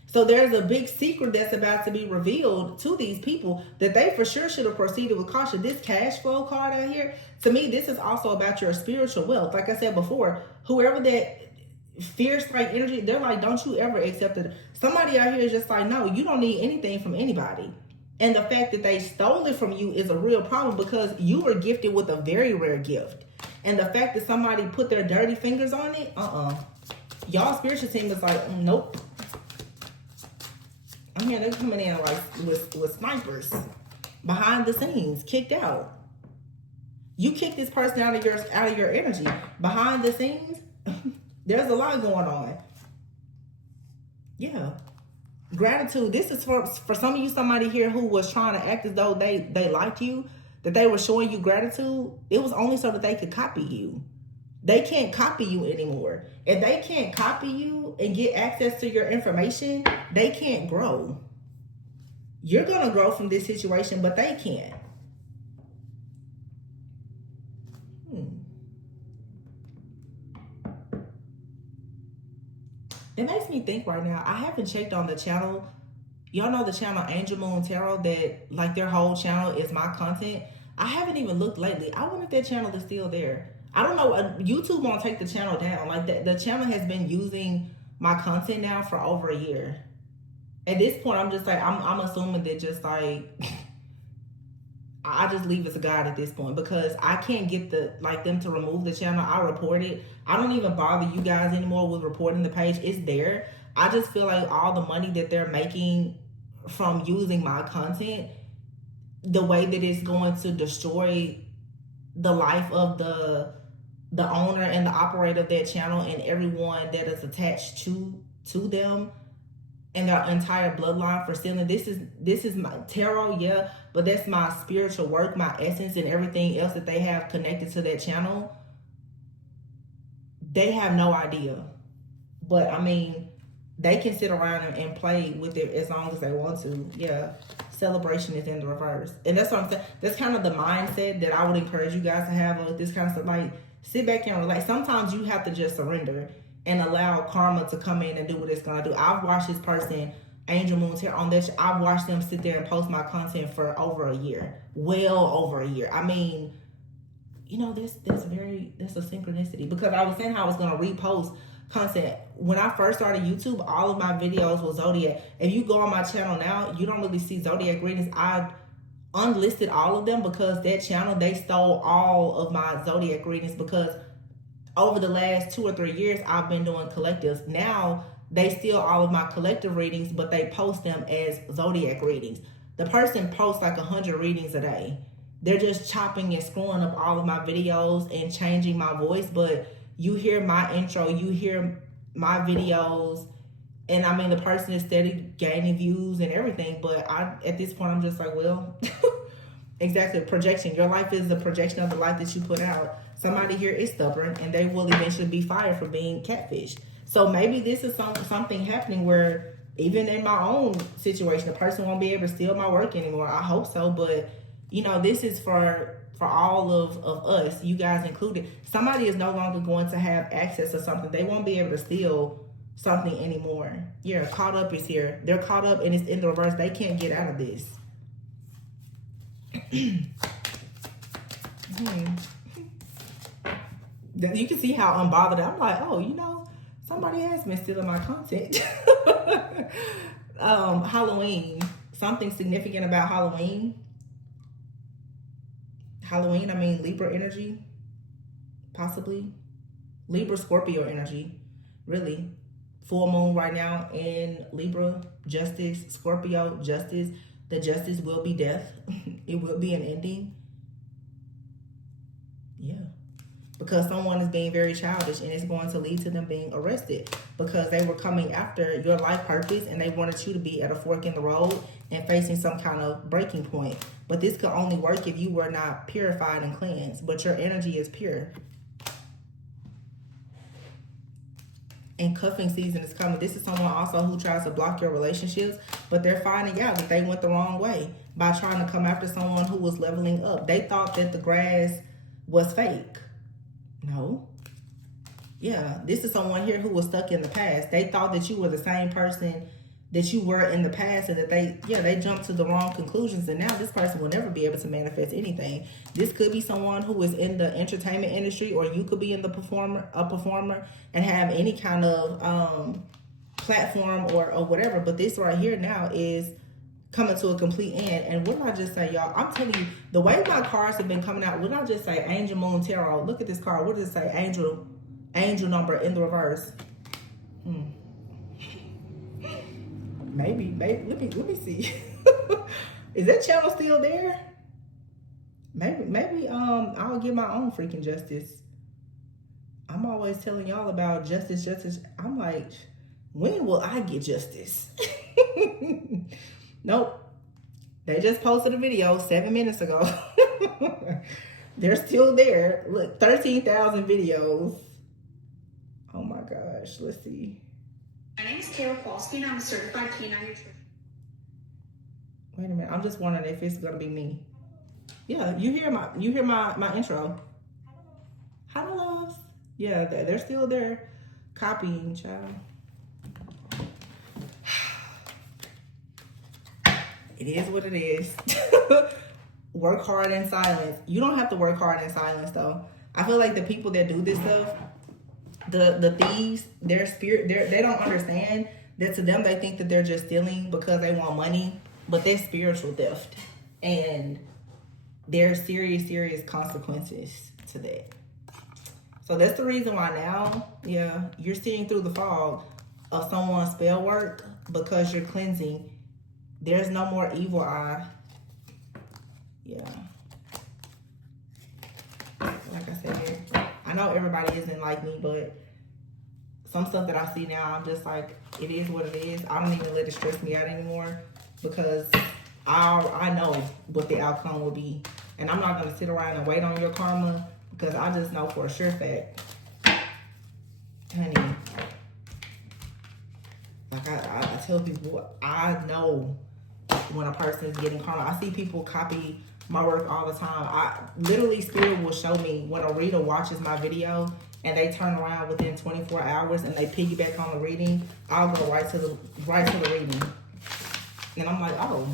So there's a big secret that's about to be revealed to these people that they for sure should have proceeded with caution. This cash flow card out here, to me, this is also about your spiritual wealth. Like I said before, whoever that fierce like energy, they're like, don't you ever accept it. Somebody out here is just like, no, you don't need anything from anybody. And the fact that they stole it from you is a real problem because you were gifted with a very rare gift. And the fact that somebody put their dirty fingers on it, y'all spiritual team is like, nope. I'm here, they're coming in like with snipers behind the scenes, kicked out. You kick this person out of your energy. Behind the scenes, there's a lot going on. Yeah. Gratitude. This is for some of you, somebody here who was trying to act as though they like you, that they were showing you gratitude. It was only so that they could copy you. They can't copy you anymore. If they can't copy you and get access to your information, they can't grow. You're going to grow from this situation, but they can't. It makes me think right now, I haven't checked on the channel. Y'all know the channel Angel Moon Tarot, that like their whole channel is my content. I haven't even looked lately. I wonder if that channel is still there. I don't know. YouTube won't take the channel down. Like the channel has been using my content now for over a year. At this point, I'm just like, I'm assuming that just like, I just leave it to God at this point, because I can't get them to remove the channel. I report it. I don't even bother you guys anymore with reporting the page. It's there. I just feel like all the money that they're making from using my content, the way that it's going to destroy the life of the owner and the operator of that channel and everyone that is attached to them and their entire bloodline for stealing. This is my tarot, yeah, but that's my spiritual work, my essence, and everything else that they have connected to that channel. They have no idea. But I mean, they can sit around and play with it as long as they want to. Yeah, celebration is in the reverse. And that's what I'm saying. That's kind of the mindset that I would encourage you guys to have with this kind of stuff. Like, sit back and relax. Sometimes you have to just surrender and allow karma to come in and do what it's gonna do. I've watched this person, Angel Moon Tarot, on this. I've watched them sit there and post my content for over a year, well over a year. I mean, you know, that's a synchronicity, because I was saying how I was gonna repost content. When I first started YouTube, all of my videos were zodiac. If you go on my channel now, you don't really see zodiac readings. I unlisted all of them because that channel, they stole all of my zodiac readings, because over the last 2 or 3 years, I've been doing collectives. Now, they steal all of my collective readings, but they post them as zodiac readings. The person posts like 100 readings a day. They're just chopping and screwing up all of my videos and changing my voice. But you hear my intro, you hear my videos, and I mean, the person is steady gaining views and everything. But at this point, I'm just like, well, exactly, projection. Your life is the projection of the life that you put out. Somebody here is stubborn, and they will eventually be fired for being catfish. So maybe this is something happening where, even in my own situation, the person won't be able to steal my work anymore. I hope so, but you know, this is for all of us, you guys included. Somebody is no longer going to have access to something. They won't be able to steal something anymore. Yeah, caught up is here. They're caught up, and it's in the reverse. They can't get out of this. You can see how unbothered I'm like, oh, you know, somebody has been stealing my content. Halloween. Something significant about Halloween. I mean, Libra energy. Possibly. Libra, Scorpio energy. Really. Full moon right now in Libra. Justice, Scorpio, justice. The justice will be death. It will be an ending. Yeah. Because someone is being very childish, and it's going to lead to them being arrested because they were coming after your life purpose, and they wanted you to be at a fork in the road and facing some kind of breaking point. But this could only work if you were not purified and cleansed, but your energy is pure. And cuffing season is coming. This is someone also who tries to block your relationships, but they're finding out that they went the wrong way by trying to come after someone who was leveling up. They thought that the grass was fake. No. Yeah, this is someone here who was stuck in the past. They thought that you were the same person that you were in the past, and that they jumped to the wrong conclusions, and now this person will never be able to manifest anything. This could be someone who is in the entertainment industry, or you could be in a performer and have any kind of platform or whatever. But this right here now is coming to a complete end. And what did I just say, y'all? I'm telling you, the way my cards have been coming out, what did I just say? Angel Moon Tarot. Look at this card. What does it say? Angel number in the reverse. Maybe. Let me see. Is that channel still there? Maybe I'll get my own freaking justice. I'm always telling y'all about justice. I'm like, when will I get justice? Nope. They just posted a video 7 minutes ago. They're still there. Look, 13,000 videos. Oh my gosh. Let's see. My name is Kara Kowalski, and I'm a certified canine nutritionist. Wait a minute. I'm just wondering if it's gonna be me. Yeah, you hear my intro. Hello, loves. Yeah, they're still there, copying, child. It is what it is. Work hard in silence. You don't have to work hard in silence, though. I feel like the people that do this stuff, the thieves, their spirit, they don't understand that to them they think that they're just stealing because they want money, but that's spiritual theft. And there's serious consequences to that. So that's the reason why now, yeah, you're seeing through the fog of someone's spell work because you're cleansing. There's no more evil eye. Yeah. Like I said, I know everybody isn't like me, but some stuff that I see now, I'm just like, it is what it is. I don't even let it stress me out anymore because I know what the outcome will be. And I'm not going to sit around and wait on your karma because I just know for a sure fact, honey, like I tell people, I know when a person is getting karma. I see people copy my work all the time. I literally, Spirit will show me when a reader watches my video and they turn around within 24 hours and they piggyback on the reading, I'll go right to the reading. And I'm like, oh,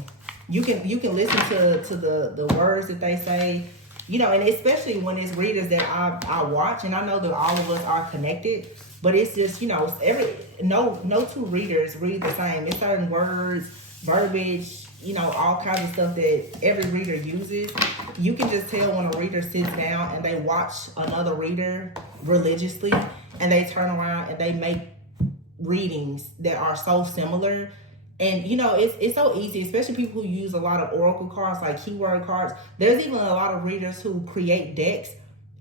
you can listen to the words that they say, you know, and especially when it's readers that I watch, and I know that all of us are connected, but it's just, you know, no two readers read the same. It's certain words, verbiage, you know, all kinds of stuff that every reader uses. You can just tell when a reader sits down and they watch another reader religiously and they turn around and they make readings that are so similar. And you know, it's so easy, especially people who use a lot of oracle cards, like keyword cards. There's even a lot of readers who create decks,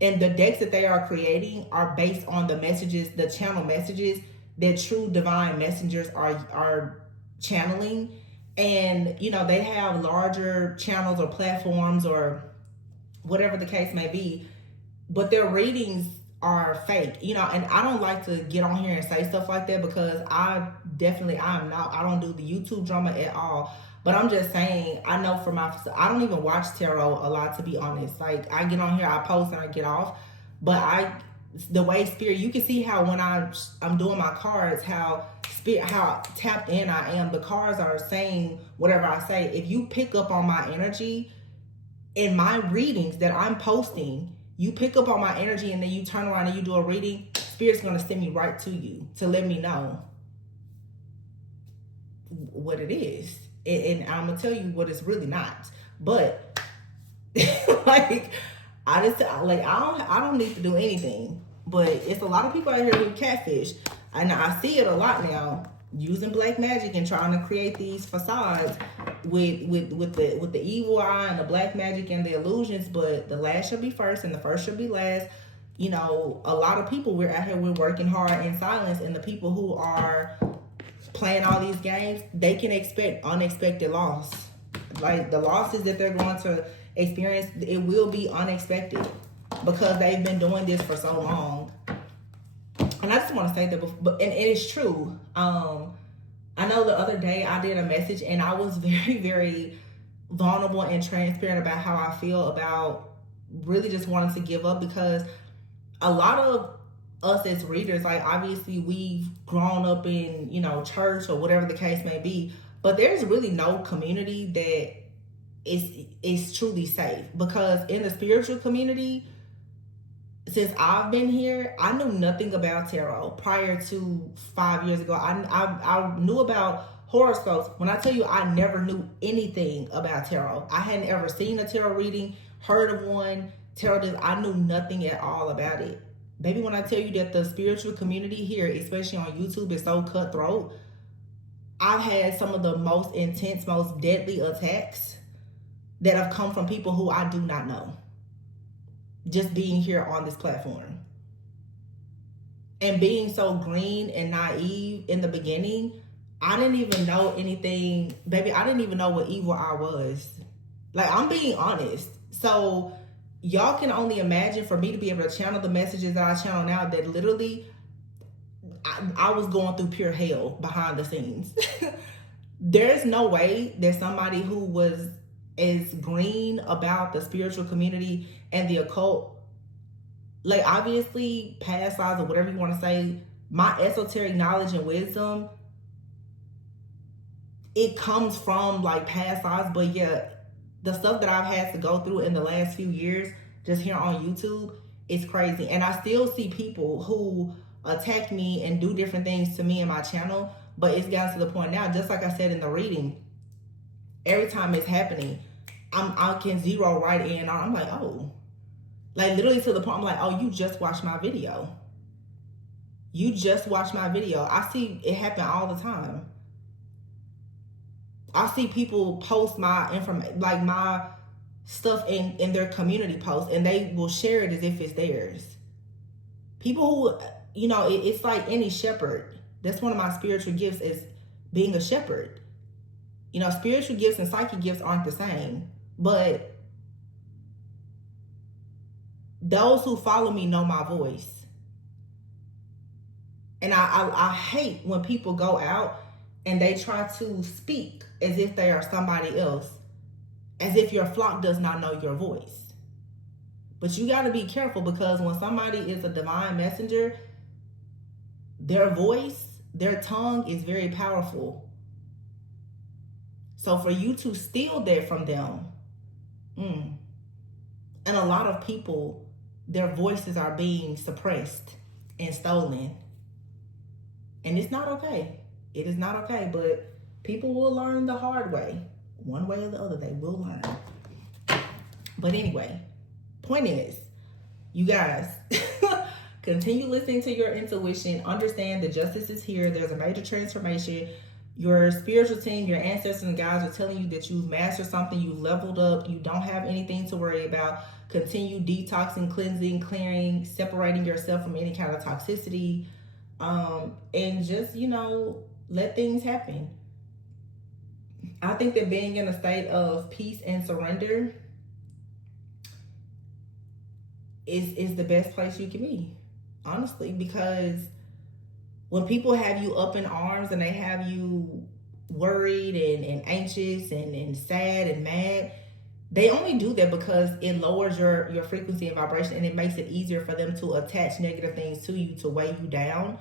and the decks that they are creating are based on the messages, the channel messages that true divine messengers are channeling. And you know, they have larger channels or platforms or whatever the case may be, but their readings are fake, you know. And I don't like to get on here and say stuff like that because I don't do the YouTube drama at all. But I'm just saying, I know for I don't even watch tarot a lot, to be honest. Like, I get on here, I post and I get off. But the way Spirit, you can see how when I'm doing my cards, how tapped in I am. The cards are saying whatever I say. If you pick up on my energy in my readings that I'm posting, you pick up on my energy and then you turn around and you do a reading, Spirit's going to send me right to you to let me know what it is. And I'm going to tell you what it's really not. But like, I don't need to do anything. But it's a lot of people out here who catfish. And I see it a lot now, using black magic and trying to create these facades with the evil eye and the black magic and the illusions. But the last shall be first and the first shall be last. You know, a lot of people, we're out here, we're working hard in silence, and the people who are playing all these games, they can expect unexpected loss. Like, the losses that they're going to experience, it will be unexpected because they've been doing this for so long. And I just want to say that, and it's true. I know the other day I did a message and I was very, very vulnerable and transparent about how I feel about really just wanting to give up, because a lot of us as readers, like, obviously we've grown up in, you know, church or whatever the case may be, but there's really no community that is truly safe. Because in the spiritual community, since I've been here, I knew nothing about tarot prior to 5 years ago. I knew about horoscopes. When I tell you I never knew anything about tarot, I hadn't ever seen a tarot reading, heard of one, I knew nothing at all about it. Baby, when I tell you that the spiritual community here, especially on YouTube, is so cutthroat, I've had some of the most intense, most deadly attacks that have come from people who I do not know. Just being here on this platform. And being so green and naive in the beginning, I didn't even know anything. Baby, I didn't even know what evil eye was. Like, I'm being honest. So y'all can only imagine, for me to be able to channel the messages that I channel now, that literally I was going through pure hell behind the scenes. There's no way that somebody who was as green about the spiritual community and the occult, like, obviously past lives or whatever you want to say, my esoteric knowledge and wisdom, it comes from like past lives. But yeah, the stuff that I've had to go through in the last few years just here on YouTube is crazy. And I still see people who attack me and do different things to me and my channel, but it's gotten to the point now, just like I said in the reading, every time it's happening, I can zero right in. I'm like, oh, like literally to the point I'm like, oh, you just watched my video. You just watched my video. I see it happen all the time. I see people post my information, like my stuff in their community posts, and they will share it as if it's theirs. People who, it's like any shepherd. That's one of my spiritual gifts, is being a shepherd. Spiritual gifts and psychic gifts aren't the same, but those who follow me know my voice. And I hate when people go out and they try to speak as if they are somebody else, as if your flock does not know your voice. But you got to be careful, because when somebody is a divine messenger, their voice, their tongue is very powerful. So for you to steal that from them, and a lot of people, their voices are being suppressed and stolen. And it's not okay. It is not okay, but people will learn the hard way. One way or the other, they will learn. But anyway, point is, you guys, continue listening to your intuition. Understand that justice is here. There's a major transformation. Your spiritual team, your ancestors and guides are telling you that you've mastered something, you've leveled up, you don't have anything to worry about. Continue detoxing, cleansing, clearing, separating yourself from any kind of toxicity. And just, let things happen. I think that being in a state of peace and surrender is the best place you can be, honestly, because when people have you up in arms and they have you worried and anxious and sad and mad, they only do that because it lowers your frequency and vibration, and it makes it easier for them to attach negative things to you to weigh you down.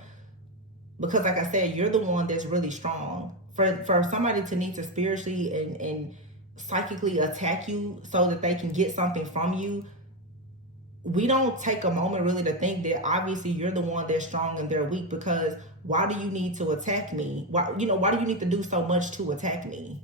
Because like I said, you're the one that's really strong. For somebody to need to spiritually and psychically attack you so that they can get something from you, we don't take a moment really to think that obviously you're the one that's strong and they're weak, because why do you need to attack me? Why do you need to do so much to attack me?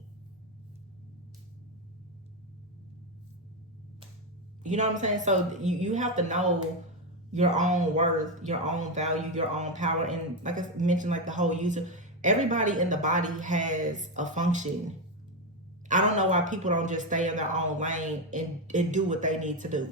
You know what I'm saying? So you have to know your own worth, your own value, your own power. And like I mentioned, like the whole user, everybody in the body has a function. I don't know why people don't just stay in their own lane and do what they need to do.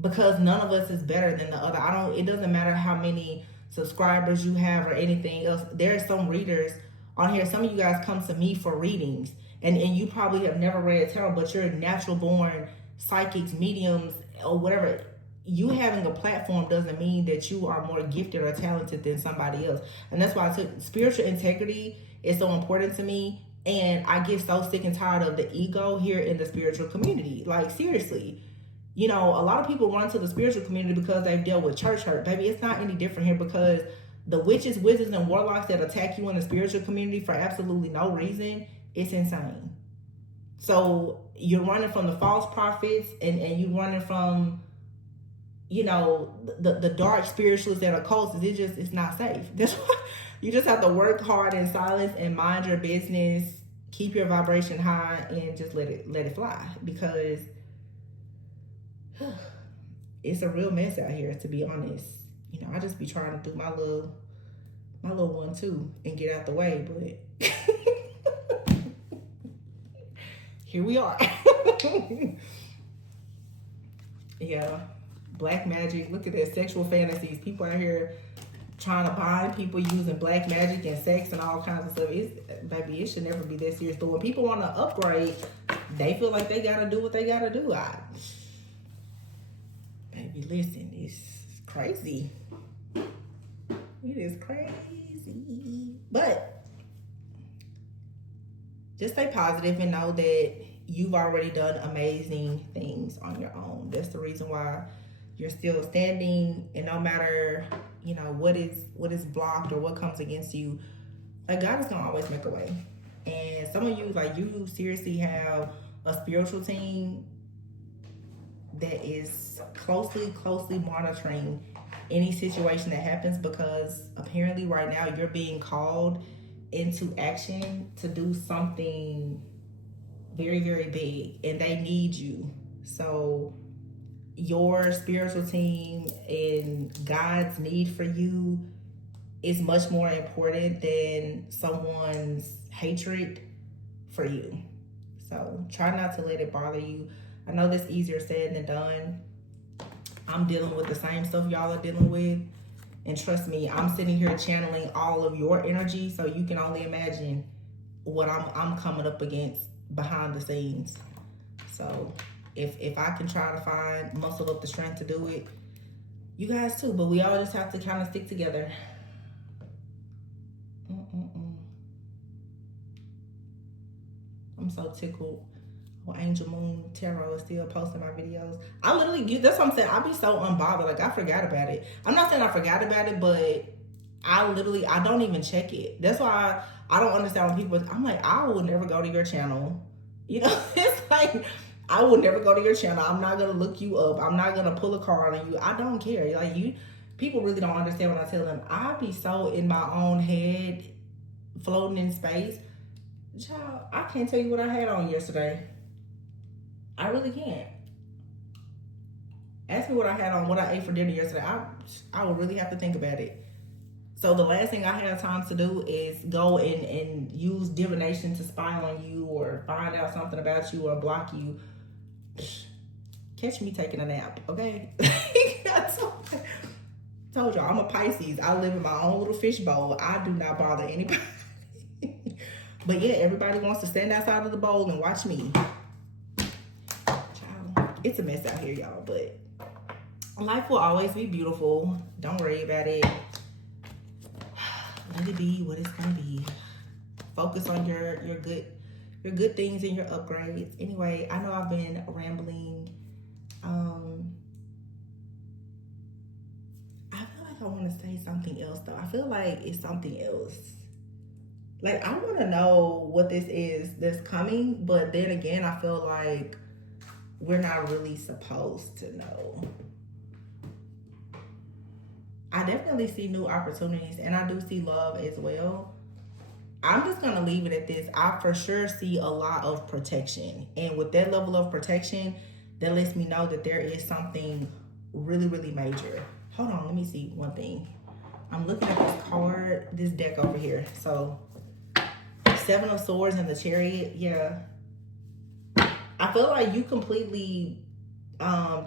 Because none of us is better than the other. It doesn't matter how many subscribers you have or anything else. There are some readers on here. Some of you guys come to me for readings, and you probably have never read tarot, but you're natural born psychics, mediums, or whatever. You having a platform doesn't mean that you are more gifted or talented than somebody else. And that's why I took spiritual integrity is so important to me. And I get so sick and tired of the ego here in the spiritual community. Like, seriously. A lot of people run to the spiritual community because they've dealt with church hurt. Baby, it's not any different here, because the witches, wizards, and warlocks that attack you in the spiritual community for absolutely no reason, it's insane. So you're running from the false prophets, and you're running from, the dark spiritualists that are cultists. It's not safe. That's why you just have to work hard in silence and mind your business, keep your vibration high, and just let it fly, because it's a real mess out here, to be honest. I just be trying to do my little 1-2 and get out the way, but here we are. Yeah, black magic. Look at that, sexual fantasies. People out here trying to bind people using black magic and sex and all kinds of stuff. Baby, it should never be that serious. But when people want to upgrade, they feel like they gotta do what they gotta do. Baby, listen, it's crazy. It is crazy. But just stay positive and know that you've already done amazing things on your own. That's the reason why you're still standing. And no matter, what is blocked or what comes against you, like, God is gonna always make a way. And some of you, like, you seriously have a spiritual team that is closely monitoring any situation that happens, because apparently right now you're being called into action to do something very, very big, and they need you. So your spiritual team and God's need for you is much more important than someone's hatred for you. So try not to let it bother you. I know this easier said than done. I'm dealing with the same stuff y'all are dealing with. And trust me, I'm sitting here channeling all of your energy, so you can only imagine what I'm coming up against behind the scenes. So if I can try to find, muscle up the strength to do it, you guys too. But we all just have to kind of stick together. I'm so tickled. Well, Angel Moon Tarot is still posting my videos. I literally, that's what I'm saying. I be so unbothered. Like, I forgot about it. I'm not saying I forgot about it, but I don't even check it. That's why I don't understand when people, I'm like, I will never go to your channel. You know, it's like, I will never go to your channel. I'm not going to look you up. I'm not going to pull a card on you. I don't care. Like, people really don't understand when I tell them. I be so in my own head, floating in space. Child, I can't tell you what I had on yesterday. I really can't. Ask me what I had on, what I ate for dinner yesterday. I would really have to think about it. So the last thing I have time to do is go and use divination to spy on you or find out something about you or block you. Catch me taking a nap, okay? Told y'all, I'm a Pisces. I live in my own little fishbowl. I do not bother anybody. But yeah, everybody wants to stand outside of the bowl and watch me. Child, it's a mess out here, y'all, but life will always be beautiful. Don't worry about it. Let it be what it's gonna be. Focus on your good things and your upgrades. Anyway, I know I've been rambling. I feel like I want to say something else though. I feel like it's something else. Like, I want to know what this is that's coming, but then again, I feel like we're not really supposed to know. I definitely see new opportunities, and I do see love as well. I'm just going to leave it at this. I for sure see a lot of protection. And with that level of protection, that lets me know that there is something really, really major. Hold on, let me see one thing. I'm looking at this card, this deck over here. So, Seven of Swords and the Chariot, yeah. I feel like you completely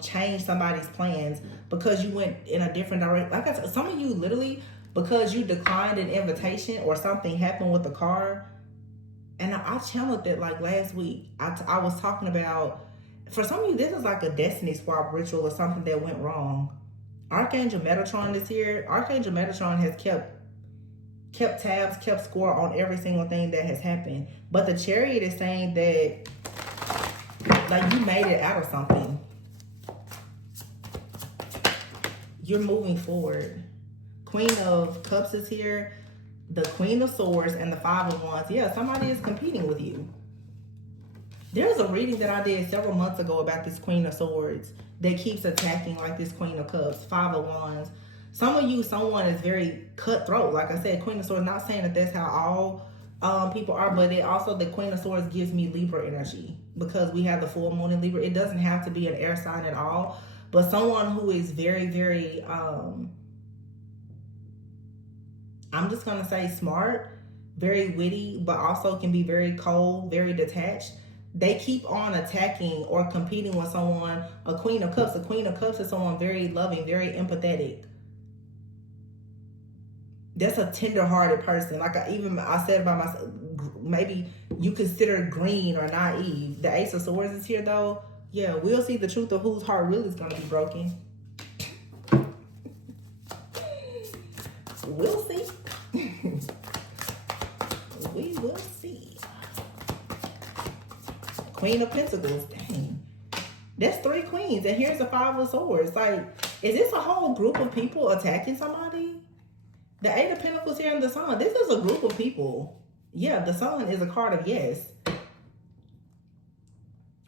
changed somebody's plans because you went in a different direction. Like I said, some of you literally, because you declined an invitation or something happened with the car. And I channeled that like last week. I was talking about, for some of you, this is like a destiny swap ritual or something that went wrong. Archangel Metatron is here. Archangel Metatron has kept tabs, kept score on every single thing that has happened. But the Chariot is saying that, like, you made it out of something. You're moving forward. Queen of Cups is here. The Queen of Swords and the Five of Wands. Yeah, somebody is competing with you. There's a reading that I did several months ago about this Queen of Swords that keeps attacking like this Queen of Cups, Five of Wands. Some of you, someone is very cutthroat. Like I said, Queen of Swords, not saying that that's how all people are, but it also, the Queen of Swords gives me Libra energy because we have the full moon in Libra. It doesn't have to be an air sign at all, but someone who is very, very, I'm just going to say smart, very witty, but also can be very cold, very detached. They keep on attacking or competing with someone, a Queen of Cups. A Queen of Cups is someone very loving, very empathetic. That's a tender-hearted person. Like I said about myself, maybe you consider green or naive. The Ace of Swords is here, though. Yeah, we'll see the truth of whose heart really is going to be broken. We'll see. We will see. Queen of Pentacles. Dang. That's 3 queens. And here's the 5 of Swords. Like, is this a whole group of people attacking somebody? The 8 of Pentacles here and the Sun. This is a group of people. Yeah, the Sun is a card of yes.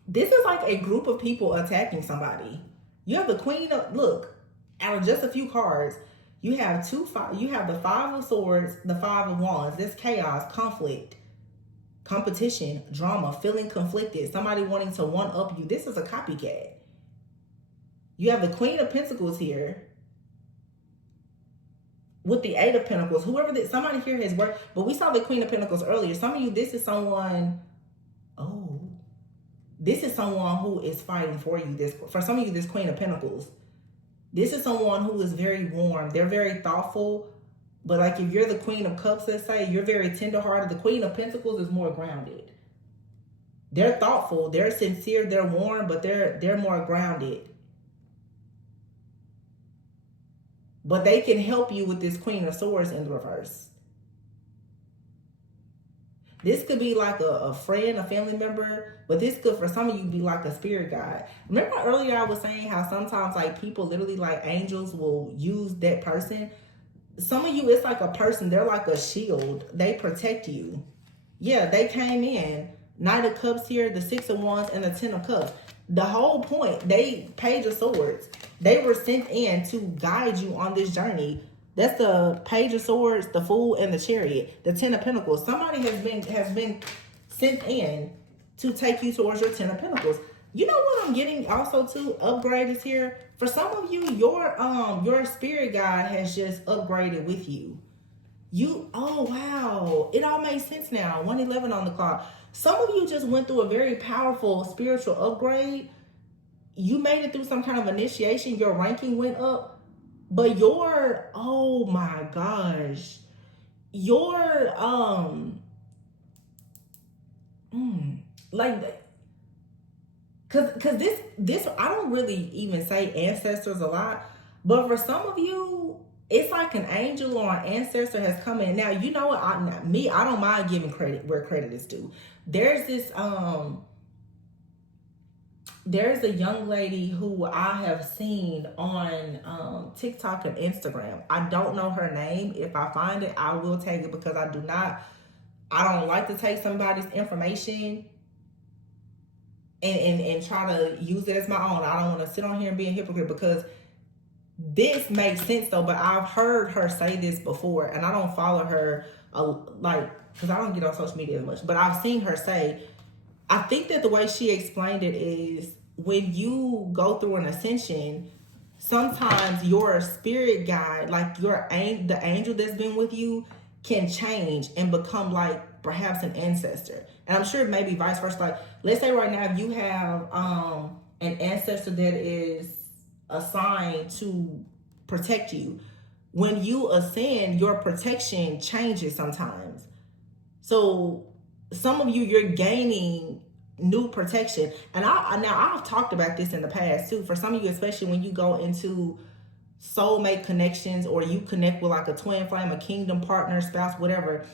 This is like a group of people attacking somebody. You have the Queen of, look, out of just a few cards, you have the 5 of Swords, the 5 of Wands. This chaos, conflict. competition, drama, feeling conflicted, somebody wanting to one-up you. This is a copycat. You have the Queen of Pentacles here with the Eight of Pentacles. Whoever that, somebody here has worked, but we saw the Queen of Pentacles earlier. Some of you, this is someone, this is someone who is fighting for you. This, for some of you, this Queen of Pentacles, this is someone who is very warm. They're very thoughtful. But like if you're the Queen of Cups, let's say, you're very tenderhearted. The Queen of Pentacles is more grounded. They're thoughtful, they're sincere, they're warm, but they're more grounded. But they can help you with this Queen of Swords in the reverse. This could be like a friend, a family member, but this could, for some of you, be like a spirit guide. Remember earlier I was saying how sometimes like people literally, like angels, will use that person. Some of you, it's like a person. They're like a shield. They protect you. Yeah, they came in. Knight of Cups here, the Six of Wands, and the Ten of Cups. The whole point, they, Page of Swords, they were sent in to guide you on this journey. That's the Page of Swords, the Fool, and the Chariot. The Ten of Pentacles. Somebody has been sent in to take you towards your Ten of Pentacles. You know what I'm getting also too? Upgrade is here. For some of you, your spirit guide has just upgraded with you. Oh wow, it all makes sense now. 111 on the clock. Some of you just went through a very powerful spiritual upgrade. You made it through some kind of initiation. Your ranking went up. But oh my gosh, like, cause this I don't really even say ancestors a lot, but for some of you, it's like an angel or an ancestor has come in. Now, you know what? I don't mind giving credit where credit is due. There's this there's a young lady who I have seen on TikTok and Instagram. I don't know her name. If I find it, I will take it, because I don't like to take somebody's information and try to use it as my own. I don't want to sit on here and be a hypocrite, because this makes sense though. But I've heard her say this before, and I don't follow her because I don't get on social media as much, but I've seen her say, I think that the way she explained it is, when you go through an ascension, sometimes your spirit guide, like the angel that's been with you, can change and become like perhaps an ancestor. And I'm sure maybe vice versa. Like, let's say right now you have an ancestor that is assigned to protect you. When you ascend, your protection changes sometimes. So some of you, you're gaining new protection. And I've talked about this in the past too. For some of you, especially when you go into soulmate connections, or you connect with like a twin flame, a kingdom partner, spouse, whatever,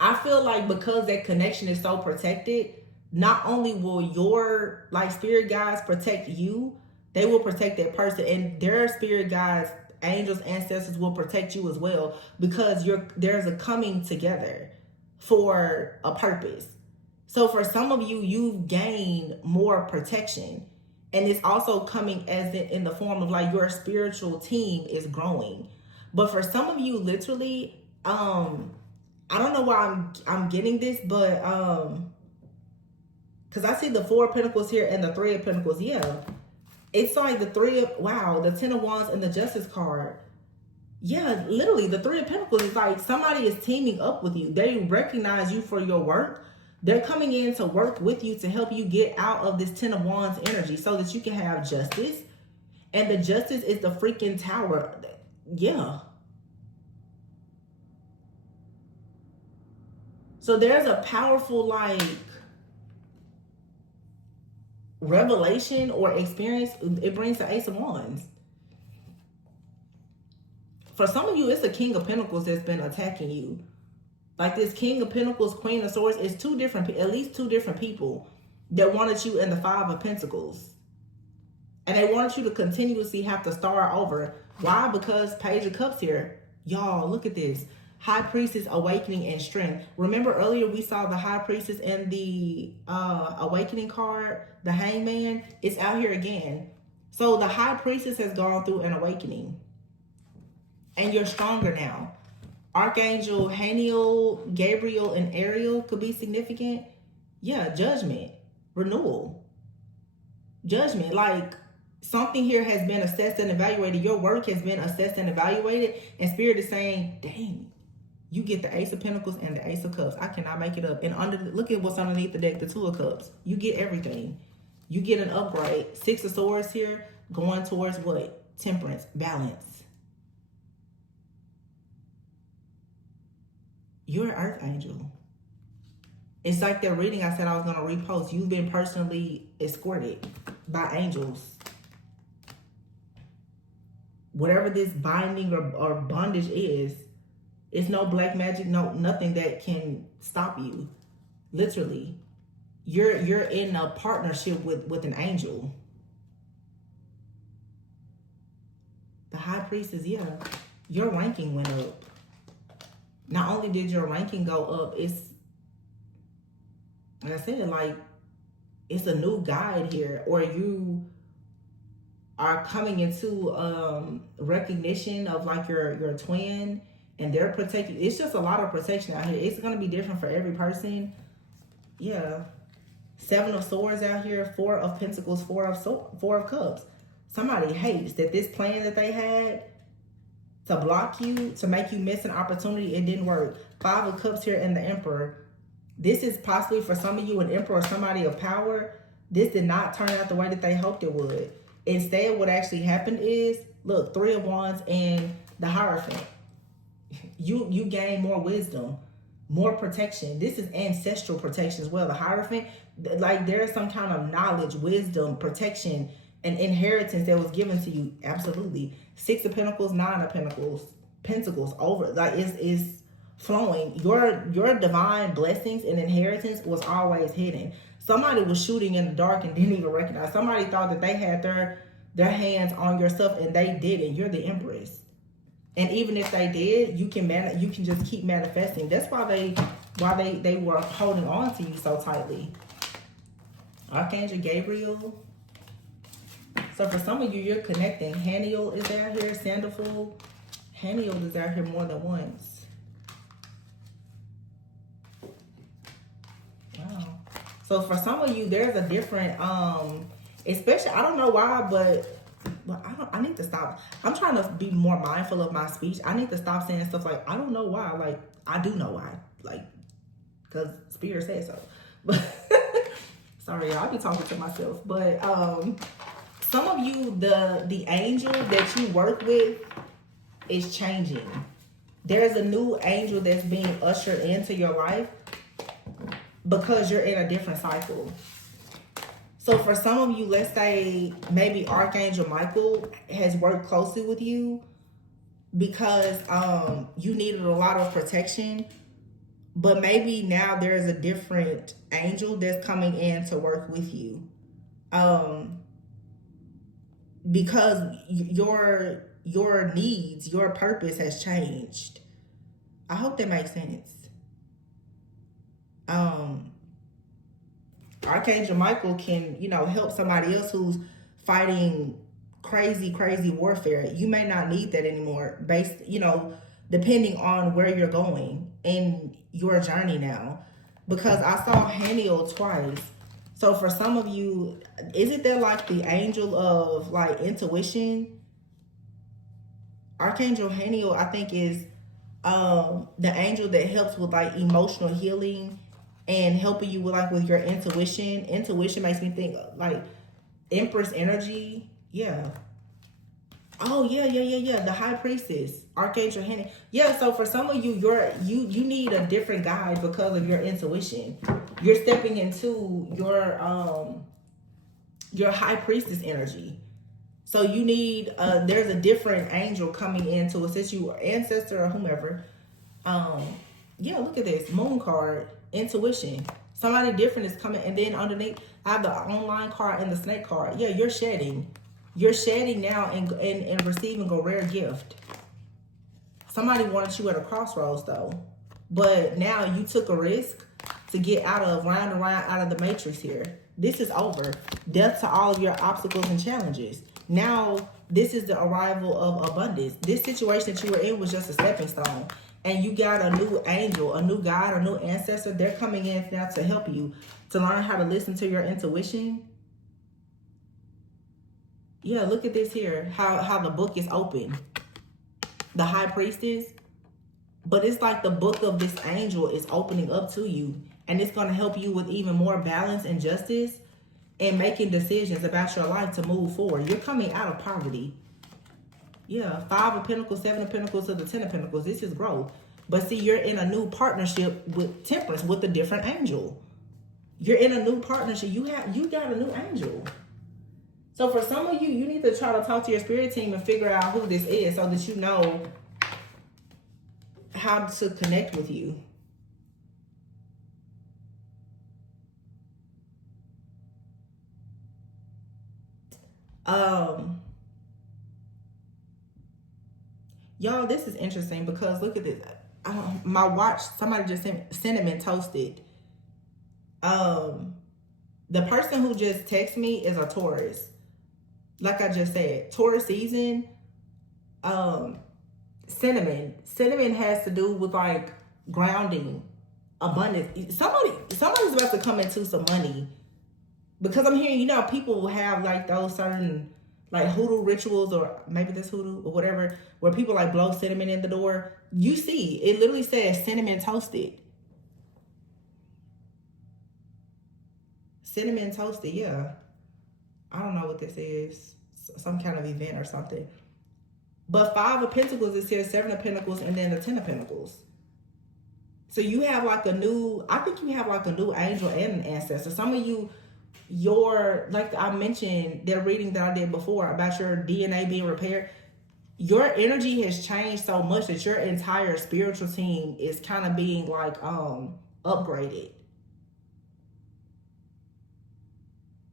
I feel like because that connection is so protected, not only will your like spirit guides protect you, they will protect that person, and their spirit guides, angels, ancestors will protect you as well, because there's a coming together for a purpose. So for some of you, you've gained more protection, and it's also coming as in the form of like your spiritual team is growing. But for some of you, literally, I don't know why I'm getting this, but because I see the Four of Pentacles here and the Three of Pentacles. Yeah, it's like the the Ten of Wands and the Justice card. Yeah, literally the Three of Pentacles is like somebody is teaming up with you. They recognize you for your work. They're coming in to work with you to help you get out of this Ten of Wands energy so that you can have justice. And the justice is the freaking Tower. Yeah. So there's a powerful like revelation or experience. It brings the Ace of Wands. For some of you, it's the King of Pentacles that's been attacking you. Like this King of Pentacles, Queen of Swords, is at least two different people that wanted you in the Five of Pentacles. And they wanted you to continuously have to start over. Why? Because Page of Cups here. Y'all, look at this. High Priestess, Awakening, and Strength. Remember earlier we saw the High Priestess and the Awakening card, the Hangman. It's out here again. So the High Priestess has gone through an awakening. And you're stronger now. Archangel Haniel, Gabriel, and Ariel could be significant. Yeah, judgment, renewal, judgment. Like something here has been assessed and evaluated. Your work has been assessed and evaluated, and Spirit is saying, dang, you get the Ace of Pentacles and the Ace of Cups. I cannot make it up. And look at what's underneath the deck, the Two of Cups. You get everything. You get an upgrade. Six of Swords here, going towards what? Temperance, balance. You're an Earth Angel. It's like that reading I said I was going to repost. You've been personally escorted by angels. Whatever this binding or bondage is, it's no black magic, no nothing that can stop you. Literally. You're in a partnership with an angel. The High Priestess, yeah. Your ranking went up. Not only did your ranking go up, it's, like I said, like, it's a new guide here, or you are coming into recognition of like your twin, and they're protecting. It's just a lot of protection out here. It's going to be different for every person. Yeah. Seven of Swords out here, Four of Pentacles, Four of Cups. Somebody hates that this plan that they had to block you, to make you miss an opportunity, it didn't work. Five of Cups here and the Emperor. This is possibly for some of you an Emperor or somebody of power. This did not turn out the way that they hoped it would. Instead, what actually happened is, look, Three of Wands and the Hierophant. You gain more wisdom, more protection. This is ancestral protection as well. The Hierophant, like there's some kind of knowledge, wisdom, protection, and inheritance that was given to you. Absolutely. Six of Pentacles, Nine of Pentacles over. Like is flowing. Your divine blessings and inheritance was always hidden. Somebody was shooting in the dark and didn't even recognize. Somebody thought that they had their hands on your stuff and they didn't. You're the Empress. And even if they did, you can just keep manifesting. That's why they were holding on to you so tightly. Archangel Gabriel. So for some of you, you're connecting. Haniel is out here. Sandalful. Haniel is out here more than once. Wow. So for some of you, there's a different, especially, I don't know why, but I need to stop. I'm trying to be more mindful of my speech. I need to stop saying stuff like, I don't know why. Like, I do know why. Like, because Spirit said so. But sorry, y'all, I'll be talking to myself. But some of you, the angel that you work with is changing. There's a new angel that's being ushered into your life because you're in a different cycle. So for some of you, let's say maybe Archangel Michael has worked closely with you because you needed a lot of protection. But maybe now there's a different angel that's coming in to work with you. Because your needs, your purpose has changed. I hope that makes sense. Archangel Michael can, help somebody else who's fighting crazy warfare. You may not need that anymore based, depending on where you're going in your journey now. Because I saw Haniel twice. So for some of you, isn't there like the angel of like intuition? Archangel Haniel, I think, is the angel that helps with like emotional healing and helping you with your intuition. Intuition makes me think like Empress energy. Yeah. Oh, yeah. The High Priestess, Archangel Haniel. Yeah, so for some of you, you need a different guide because of your intuition. You're stepping into your High Priestess energy. So you need, there's a different angel coming in to assist you, or ancestor or whomever. Yeah, look at this. Moon card, intuition. Somebody different is coming. And then underneath, I have the online card and the snake card. Yeah, you're shedding. You're shedding now and receiving a rare gift. Somebody wanted you at a crossroads though. But now you took a risk to get round and round out of the matrix here. This is over. Death to all of your obstacles and challenges. Now This is the arrival of abundance. This situation that you were in was just a stepping stone. And you got a new angel, a new guide, a new ancestor. They're coming in now to help you, to learn how to listen to your intuition. Yeah, look at this here, how the book is open. The high priestess. But it's like the book of this angel is opening up to you. And it's going to help you with even more balance and justice and making decisions about your life to move forward. You're coming out of poverty. Yeah, 5 of Pentacles, 7 of Pentacles to the 10 of Pentacles. This is growth. But see, you're in a new partnership with Temperance, with a different angel. You're in a new partnership. You got a new angel. So for some of you, you need to try to talk to your spirit team and figure out who this is so that you know how to connect with you. Y'all, this is interesting because look at this. My watch, somebody just sent cinnamon toasted. The person who just texted me is a Taurus. Like I just said, Taurus season, cinnamon has to do with like grounding, abundance. Somebody's about to come into some money, because I'm hearing, people will have like those certain like hoodoo rituals, or maybe this hoodoo or whatever, where people like blow cinnamon in the door. You see, it literally says cinnamon toasted. Cinnamon toasted, yeah. I don't know what this is. Some kind of event or something. But 5 of Pentacles is here, 7 of Pentacles, and then the 10 of Pentacles. So you have like I think you have like a new angel and an ancestor. Some of you, like I mentioned, that reading that I did before about your DNA being repaired, your energy has changed so much that your entire spiritual team is kind of being like upgraded.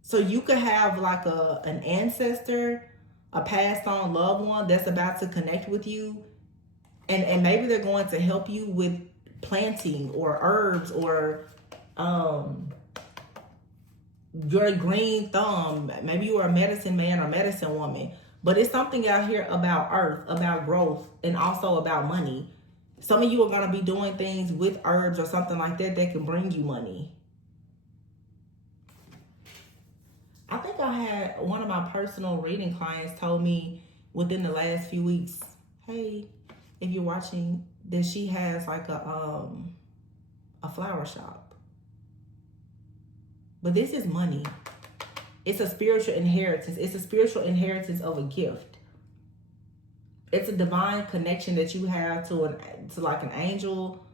So you could have like an ancestor, a passed on loved one that's about to connect with you, and maybe they're going to help you with planting or herbs or your green thumb. Maybe you are a medicine man or medicine woman, but it's something out here about earth, about growth, and also about money. Some of you are going to be doing things with herbs or something like that can bring you money. I think I had one of my personal reading clients told me within the last few weeks, hey, if you're watching, that she has like a flower shop. But this is money. It's a spiritual inheritance. It's a spiritual inheritance of a gift. It's a divine connection that you have to like an angel,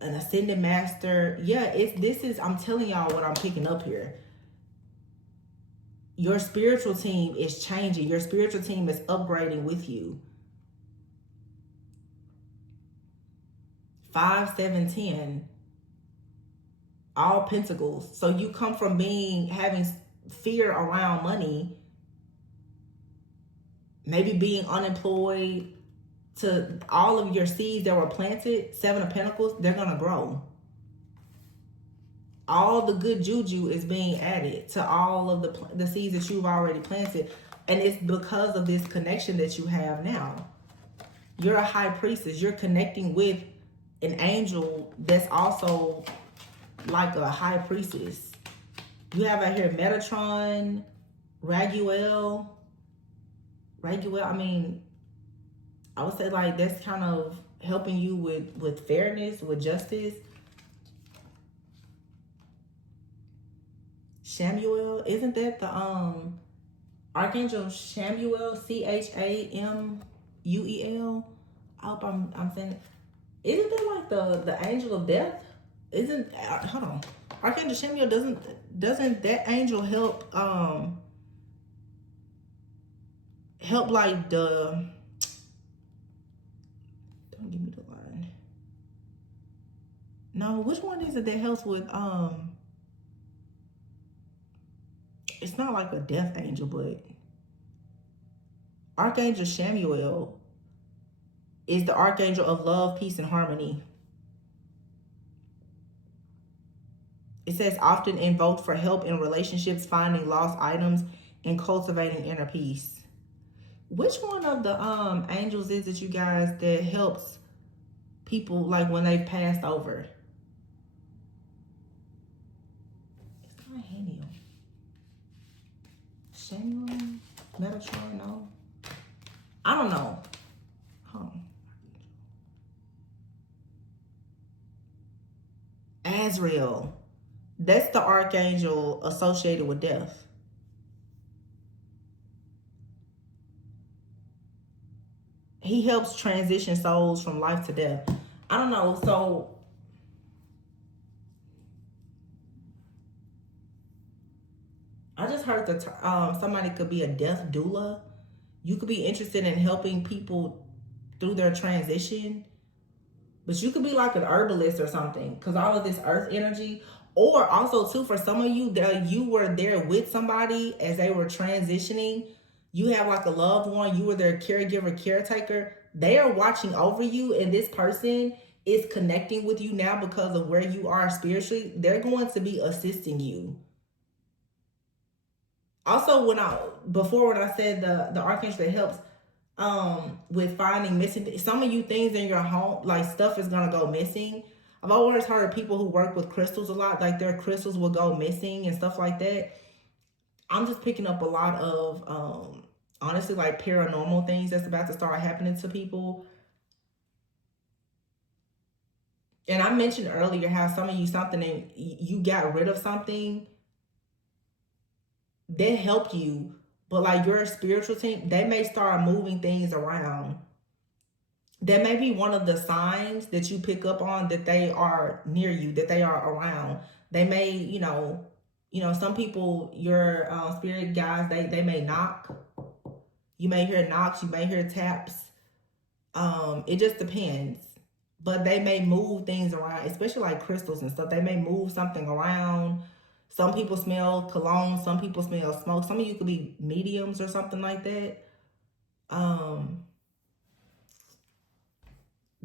an ascended master. Yeah, I'm telling y'all what I'm picking up here. Your spiritual team is changing. Your spiritual team is upgrading with you. 5, 7, 10. All Pentacles. So you come from having fear around money, maybe being unemployed, to all of your seeds that were planted. 7 of Pentacles, they're going to grow. All the good juju is being added to all of the seeds that you've already planted. And it's because of this connection that you have now. You're a high priestess. You're connecting with an angel that's also like a high priestess. You have out here Metatron, Raguel. I mean, I would say like that's kind of helping you with fairness, with justice. Shamuel, isn't that the Archangel Shamuel, Chamuel? I hope I'm saying it. Isn't that like the angel of death? Hold on. Archangel Shamuel, doesn't that angel help like don't give me the line. No, which one is it that helps with it's not like a death angel, but Archangel Shamuel is the archangel of love, peace, and harmony. It says often invoked for help in relationships, finding lost items, and cultivating inner peace. Which one of the angels is it, you guys, that helps people like when they've passed over? It's not Haniel. Shamuel? Metatron? No. I don't know. Hold on. Azrael. That's the archangel associated with death. He helps transition souls from life to death. I don't know. So I just heard that somebody could be a death doula. You could be interested in helping people through their transition. But you could be like an herbalist or something, because all of this earth energy. Or also, too, for some of you, that you were there with somebody as they were transitioning. You have like a loved one. You were their caregiver, caretaker. They are watching over you, and this person is connecting with you now because of where you are spiritually. They're going to be assisting you. Also, when I said the archangel that helps with finding missing, some of you things in your home, like stuff is gonna go missing. I've always heard people who work with crystals a lot, like their crystals will go missing and stuff like that. I'm just picking up a lot of honestly, like paranormal things that's about to start happening to people. And I mentioned earlier how some of you, something, and you got rid of something that helped you, but like your spiritual team, they may start moving things around. That may be one of the signs that you pick up on, that they are near you, that they are around. They may, some people, your spirit guides, they may knock. You may hear knocks, you may hear taps. It just depends. But they may move things around, especially like crystals and stuff. They may move something around. Some people smell cologne, some people smell smoke. Some of you could be mediums or something like that.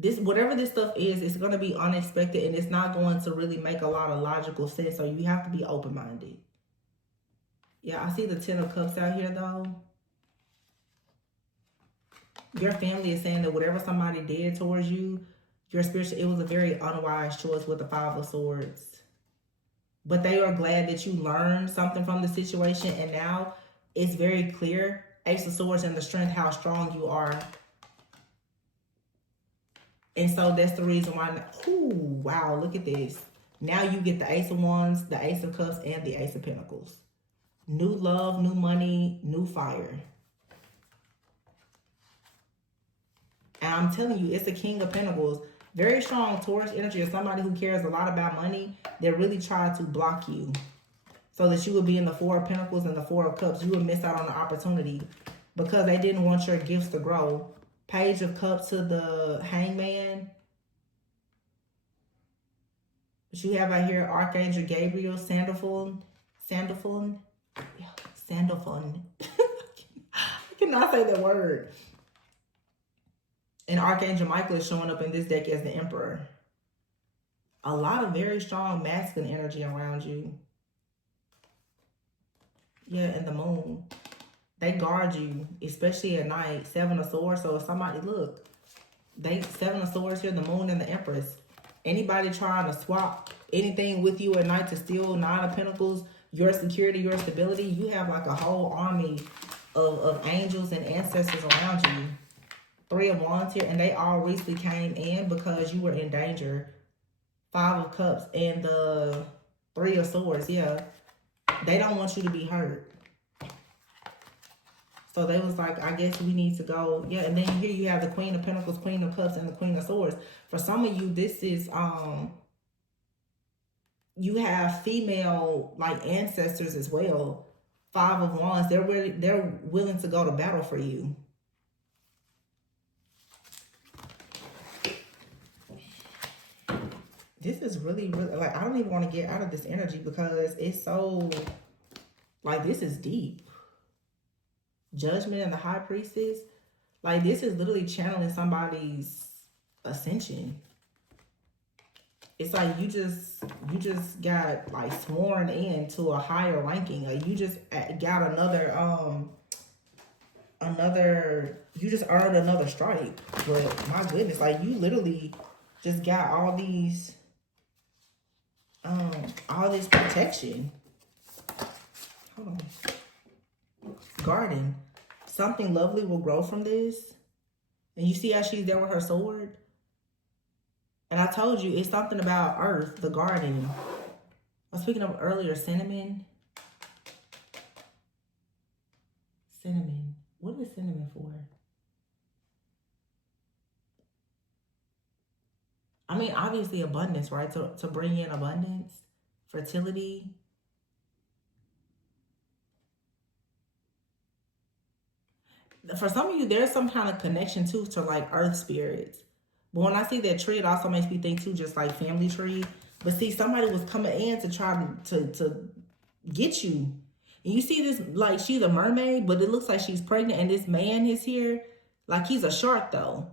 This, whatever this stuff is, it's going to be unexpected, and it's not going to really make a lot of logical sense. So you have to be open-minded. Yeah, I see the 10 of Cups out here, though. Your family is saying that whatever somebody did towards you, your spiritual, it was a very unwise choice with the 5 of Swords. But they are glad that you learned something from the situation, and now it's very clear, Ace of Swords, and the strength, how strong you are. And so that's the reason why. Ooh, wow, look at this. Now you get the Ace of Wands, the Ace of Cups, and the Ace of Pentacles. New love, new money, new fire. And I'm telling you, it's the King of Pentacles. Very strong Taurus energy, or somebody who cares a lot about money. They really try to block you so that you would be in the 4 of Pentacles and the 4 of Cups. You would miss out on the opportunity because they didn't want your gifts to grow. Page of Cups to the Hangman. But you have out here Archangel Gabriel, Sandalphon. I cannot say the word. And Archangel Michael is showing up in this deck as the Emperor. A lot of very strong masculine energy around you. Yeah, and the Moon. They guard you, especially at night. 7 of Swords. So if somebody, look, 7 of Swords here, the Moon and the Empress. Anybody trying to swap anything with you at night to steal 9 of Pentacles, your security, your stability, you have like a whole army of angels and ancestors around you. 3 of Wands here, and they all recently came in because you were in danger. 5 of Cups and the 3 of Swords, yeah. They don't want you to be hurt. So they was like, I guess we need to go. Yeah, and then here you have the Queen of Pentacles, Queen of Cups, and the Queen of Swords. For some of you, this is, you have female, like, ancestors as well. 5 of Wands, they're willing to go to battle for you. This is really, really, like, I don't even want to get out of this energy because it's so, like, this is deep. Judgment and the High Priestess. Like, this is literally channeling somebody's ascension. It's like you just got, like, sworn in to a higher ranking. Like, you just got another, you just earned another strike. But my goodness, like you literally just got all this protection. Hold on. Garden. Something lovely will grow from this. And you see how she's there with her sword? And I told you, it's something about earth, the garden. I was speaking of earlier, cinnamon. Cinnamon. What is cinnamon for? I mean, obviously abundance, right? To bring in abundance, fertility. For some of you, there's some kind of connection too to like earth spirits. But when I see that tree, it also makes me think too, just like family tree. But see, somebody was coming in to try to get you. And you see this, like she's a mermaid, but it looks like she's pregnant. And this man is here, like he's a shark though.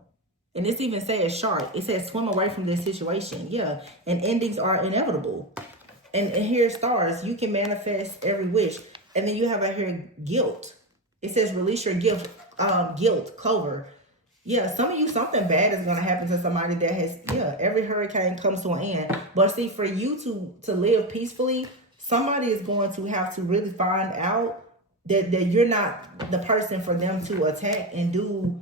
And this even says shark. It says swim away from this situation. Yeah. And endings are inevitable. And here's stars. You can manifest every wish. And then you have out here guilt. It says release your guilt, Clover. Yeah, some of you, something bad is going to happen to somebody that has, every hurricane comes to an end. But see, for you to live peacefully, somebody is going to have to really find out that you're not the person for them to attack and do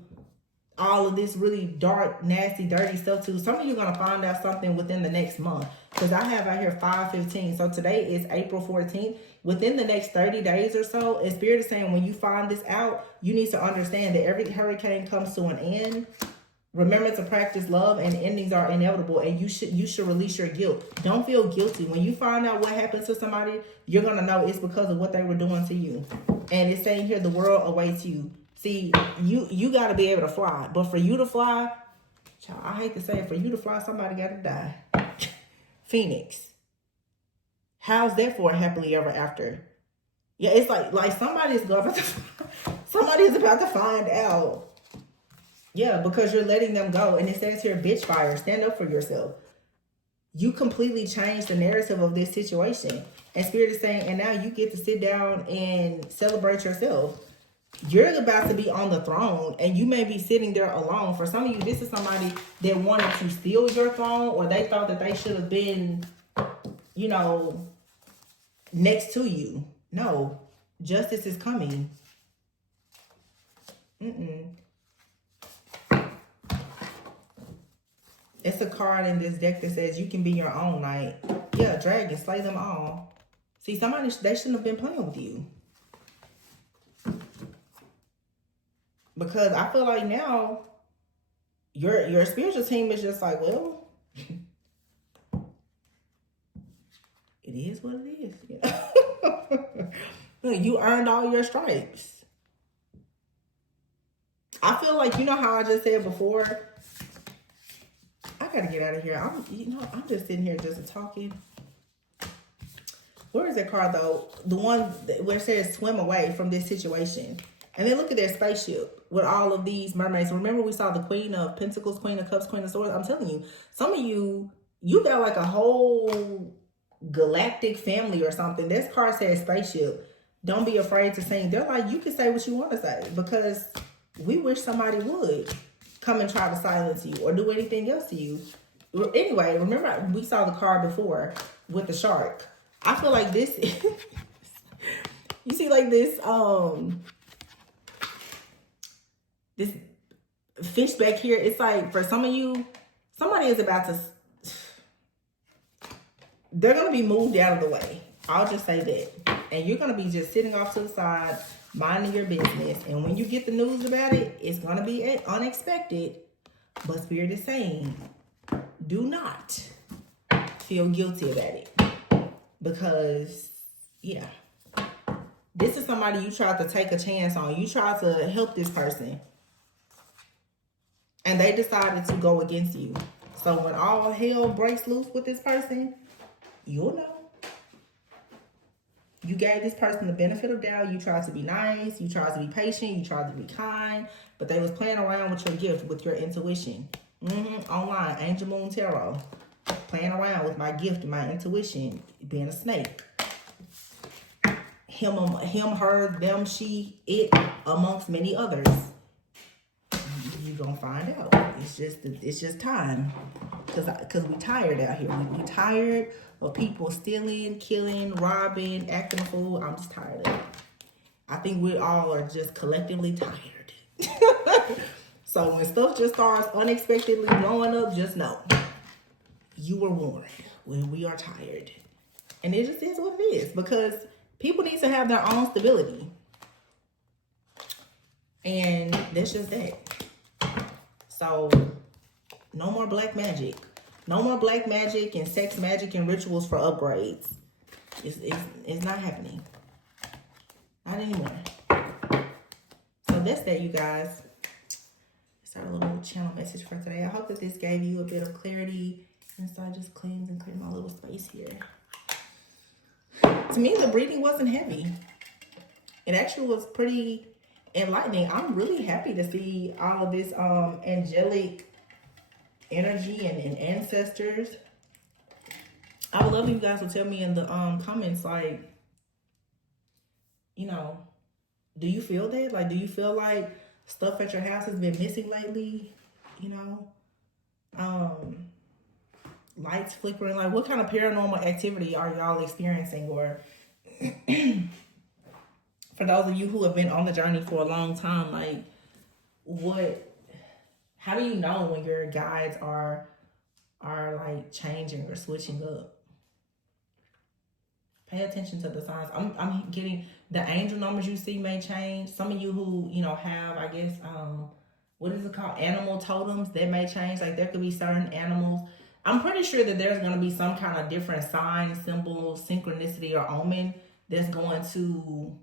all of this really dark, nasty, dirty stuff to. Some of you are going to find out something within the next month. Because I have out here 5/15. So today is April 14th. Within the next 30 days or so, and Spirit is saying when you find this out, you need to understand that every hurricane comes to an end. Remember to practice love, and endings are inevitable, and you should release your guilt. Don't feel guilty. When you find out what happened to somebody, you're going to know it's because of what they were doing to you. And it's saying here the world awaits you. See, you got to be able to fly. But for you to fly, child, I hate to say it, for you to fly, somebody got to die. Phoenix. How's that for a happily ever after? Yeah, it's like somebody's about to find out. Yeah, because you're letting them go. And it says here, bitch fire, stand up for yourself. You completely changed the narrative of this situation. And Spirit is saying, and now you get to sit down and celebrate yourself. You're about to be on the throne, and you may be sitting there alone. For some of you, this is somebody that wanted to steal your throne, or they thought that they should have been, next to you. No, justice is coming. It's a card in this deck that says you can be your own knight. Yeah, dragon, slay them all. See, somebody, they shouldn't have been playing with you. Because I feel like now your spiritual team is just like, well, it is what it is. You earned all your stripes. I feel like, you know how I just said before, I gotta get out of here. I'm just sitting here just talking. Where is that card though? The one where it says swim away from this situation. And then look at their spaceship with all of these mermaids. Remember we saw the Queen of Pentacles, Queen of Cups, Queen of Swords? I'm telling you, some of you got like a whole galactic family or something. This card says spaceship. Don't be afraid to sing. They're like, you can say what you want to say, because we wish somebody would come and try to silence you or do anything else to you. Anyway, remember we saw the card before with the shark. I feel like this, you see like this fish back here. It's like for some of you, somebody is about to, they're going to be moved out of the way. I'll just say that. And you're going to be just sitting off to the side, minding your business. And when you get the news about it, it's going to be unexpected. But Spirit is saying, do not feel guilty about it. Because, yeah, this is somebody you tried to take a chance on. You tried to help this person. And they decided to go against you. So when all hell breaks loose with this person, you'll know. You gave this person the benefit of doubt. You tried to be nice. You tried to be patient. You tried to be kind. But they was playing around with your gift, with your intuition. Online, Angel Moon Tarot. Playing around with my gift, my intuition. Being a snake. him, her, them, she, it, amongst many others. You're gonna find out. It's just time, cause we tired out here. We tired of people stealing, killing, robbing, acting a fool. I'm just tired of it. I think we all are just collectively tired. So when stuff just starts unexpectedly blowing up, just know you were warned. When we are tired, and it just is what it is, because people need to have their own stability, and that's just that. So no more black magic. No more black magic and sex magic and rituals for upgrades. It's not happening. Not anymore. So that's that, you guys. That's our little channel message for today. I hope that this gave you a bit of clarity. And so I just cleanse and clear my little space here. To me, the breathing wasn't heavy. It actually was pretty enlightening. I'm really happy to see all of this angelic energy and ancestors. I would love if you guys would tell me in the comments, like, you know, do you feel that? Like, do you feel like stuff at your house has been missing lately? You know, lights flickering. Like, what kind of paranormal activity are y'all experiencing? Or for those of you who have been on the journey for a long time, like, how do you know when your guides are like changing or switching up? Pay attention to the signs. I'm getting the angel numbers you see may change. Some of you who, you know, have, I guess, what is it called? Animal totems, that may change. Like, there could be certain animals. I'm pretty sure that there's going to be some kind of different sign, symbol, synchronicity, or omen that's going to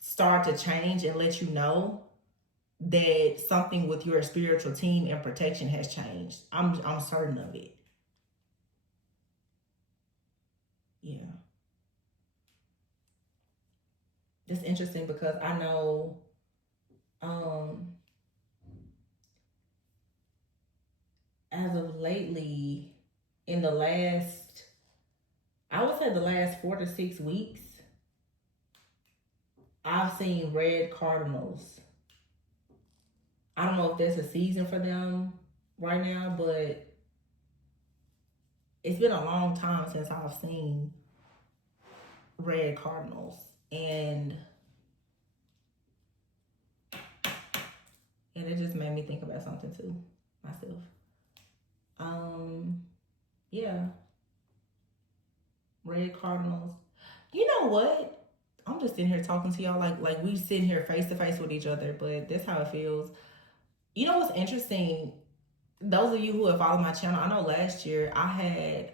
start to change and let you know that something with your spiritual team and protection has changed. I'm certain of it. Yeah. It's interesting because I know as of lately, in the last, I would say the last 4 to 6 weeks, I've seen red cardinals. I don't know if there's a season for them right now, but it's been a long time since I've seen red cardinals. And it just made me think about something too, myself. Yeah. Red cardinals. You know what? I'm just sitting here talking to y'all like we sitting here face to face with each other, but that's how it feels. You know what's interesting? Those of you who have followed my channel, I know last year I had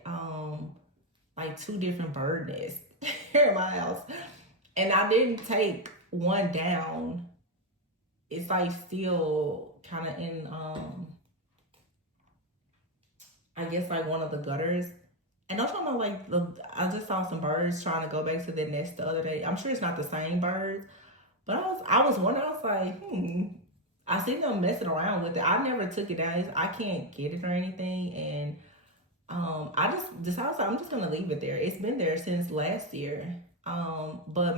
like 2 different bird nests here in my house. And I didn't take one down. It's like still kind of in I guess like one of the gutters. And don't y'all know, like, I just saw some birds trying to go back to their nest the other day. I'm sure it's not the same birds, but I was wondering. I was like, I seen them messing around with it. I never took it down. I can't get it or anything, and I just decided I'm just gonna leave it there. It's been there since last year. But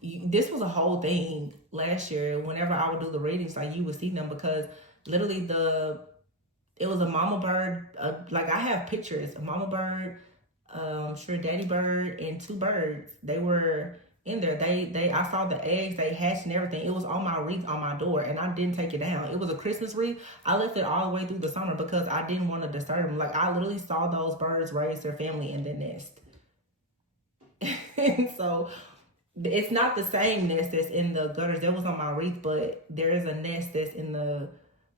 this was a whole thing last year. Whenever I would do the readings, like, you would see them, because literally it was a mama bird. Like, I have pictures. A mama bird, sure, daddy bird, and 2 birds. They were in there. I saw the eggs. They hatched and everything. It was on my wreath on my door, and I didn't take it down. It was a Christmas wreath. I left it all the way through the summer because I didn't want to disturb them. Like, I literally saw those birds raise their family in their nest. And so it's not the same nest that's in the gutters. That was on my wreath, but there is a nest that's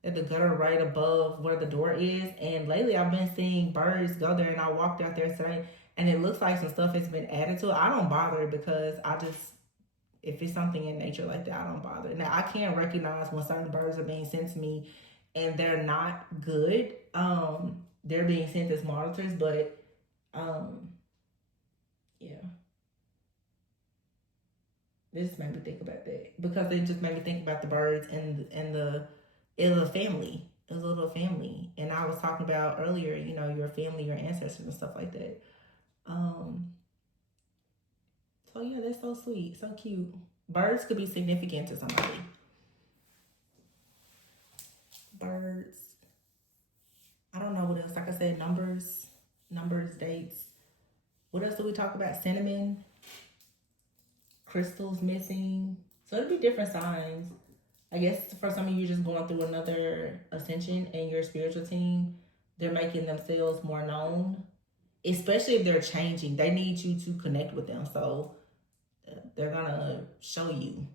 at the gutter right above where the door is. And lately I've been seeing birds go there, and I walked out there today, and it looks like some stuff has been added to it. I don't bother because if it's something in nature like that, I don't bother. Now, I can recognize when certain birds are being sent to me and they're not good. They're being sent as monitors, but yeah. This made me think about that, because it just made me think about the birds and it was a family. It was a little family. And I was talking about earlier, you know, your family, your ancestors and stuff like that. So yeah, that's so sweet, so cute. Birds could be significant to somebody. Birds. I don't know what else. Like I said, numbers, dates. What else do we talk about? Cinnamon, crystals missing. So it'll be different signs. I guess for some of you just going through another ascension and your spiritual team, they're making themselves more known. Especially if they're changing. They need you to connect with them. So they're gonna show you,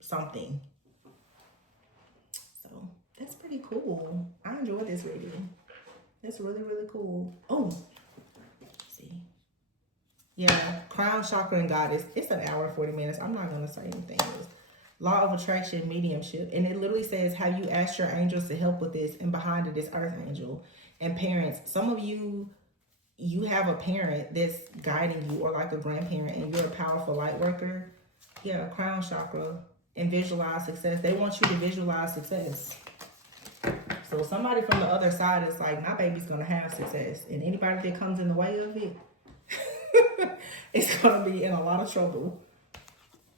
something. So that's pretty cool. I enjoyed this reading. It's really, really cool. Oh, see. Yeah, crown chakra and goddess. It's an hour and 40 minutes. I'm not gonna say anything else. Law of attraction, mediumship. And it literally says, have you asked your angels to help with this? And behind it is earth angel. And parents. Some of you have a parent that's guiding you, or like a grandparent, and you're a powerful light worker. Yeah, crown chakra. And visualize success. They want you to visualize success. So somebody from the other side is like, my baby's gonna have success, and anybody that comes in the way of it, it's gonna be in a lot of trouble.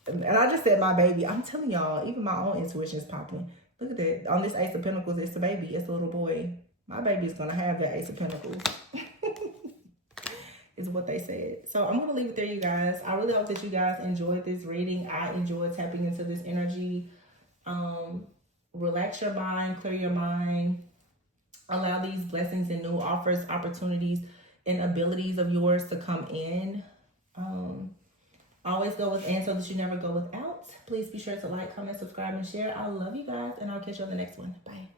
And I just said my baby. I'm telling y'all, even my own intuition is popping. Look at that. On this Ace of Pentacles, it's a baby. It's a little boy. My baby's gonna have that Ace of Pentacles. Is what they said. So I'm going to leave it there, you guys. I really hope that you guys enjoyed this reading. I enjoyed tapping into this energy. Relax your mind, clear your mind. Allow these blessings and new offers, opportunities, and abilities of yours to come in. Always go within so that you never go without. Please be sure to like, comment, subscribe, and share. I love you guys, and I'll catch you on the next one. Bye.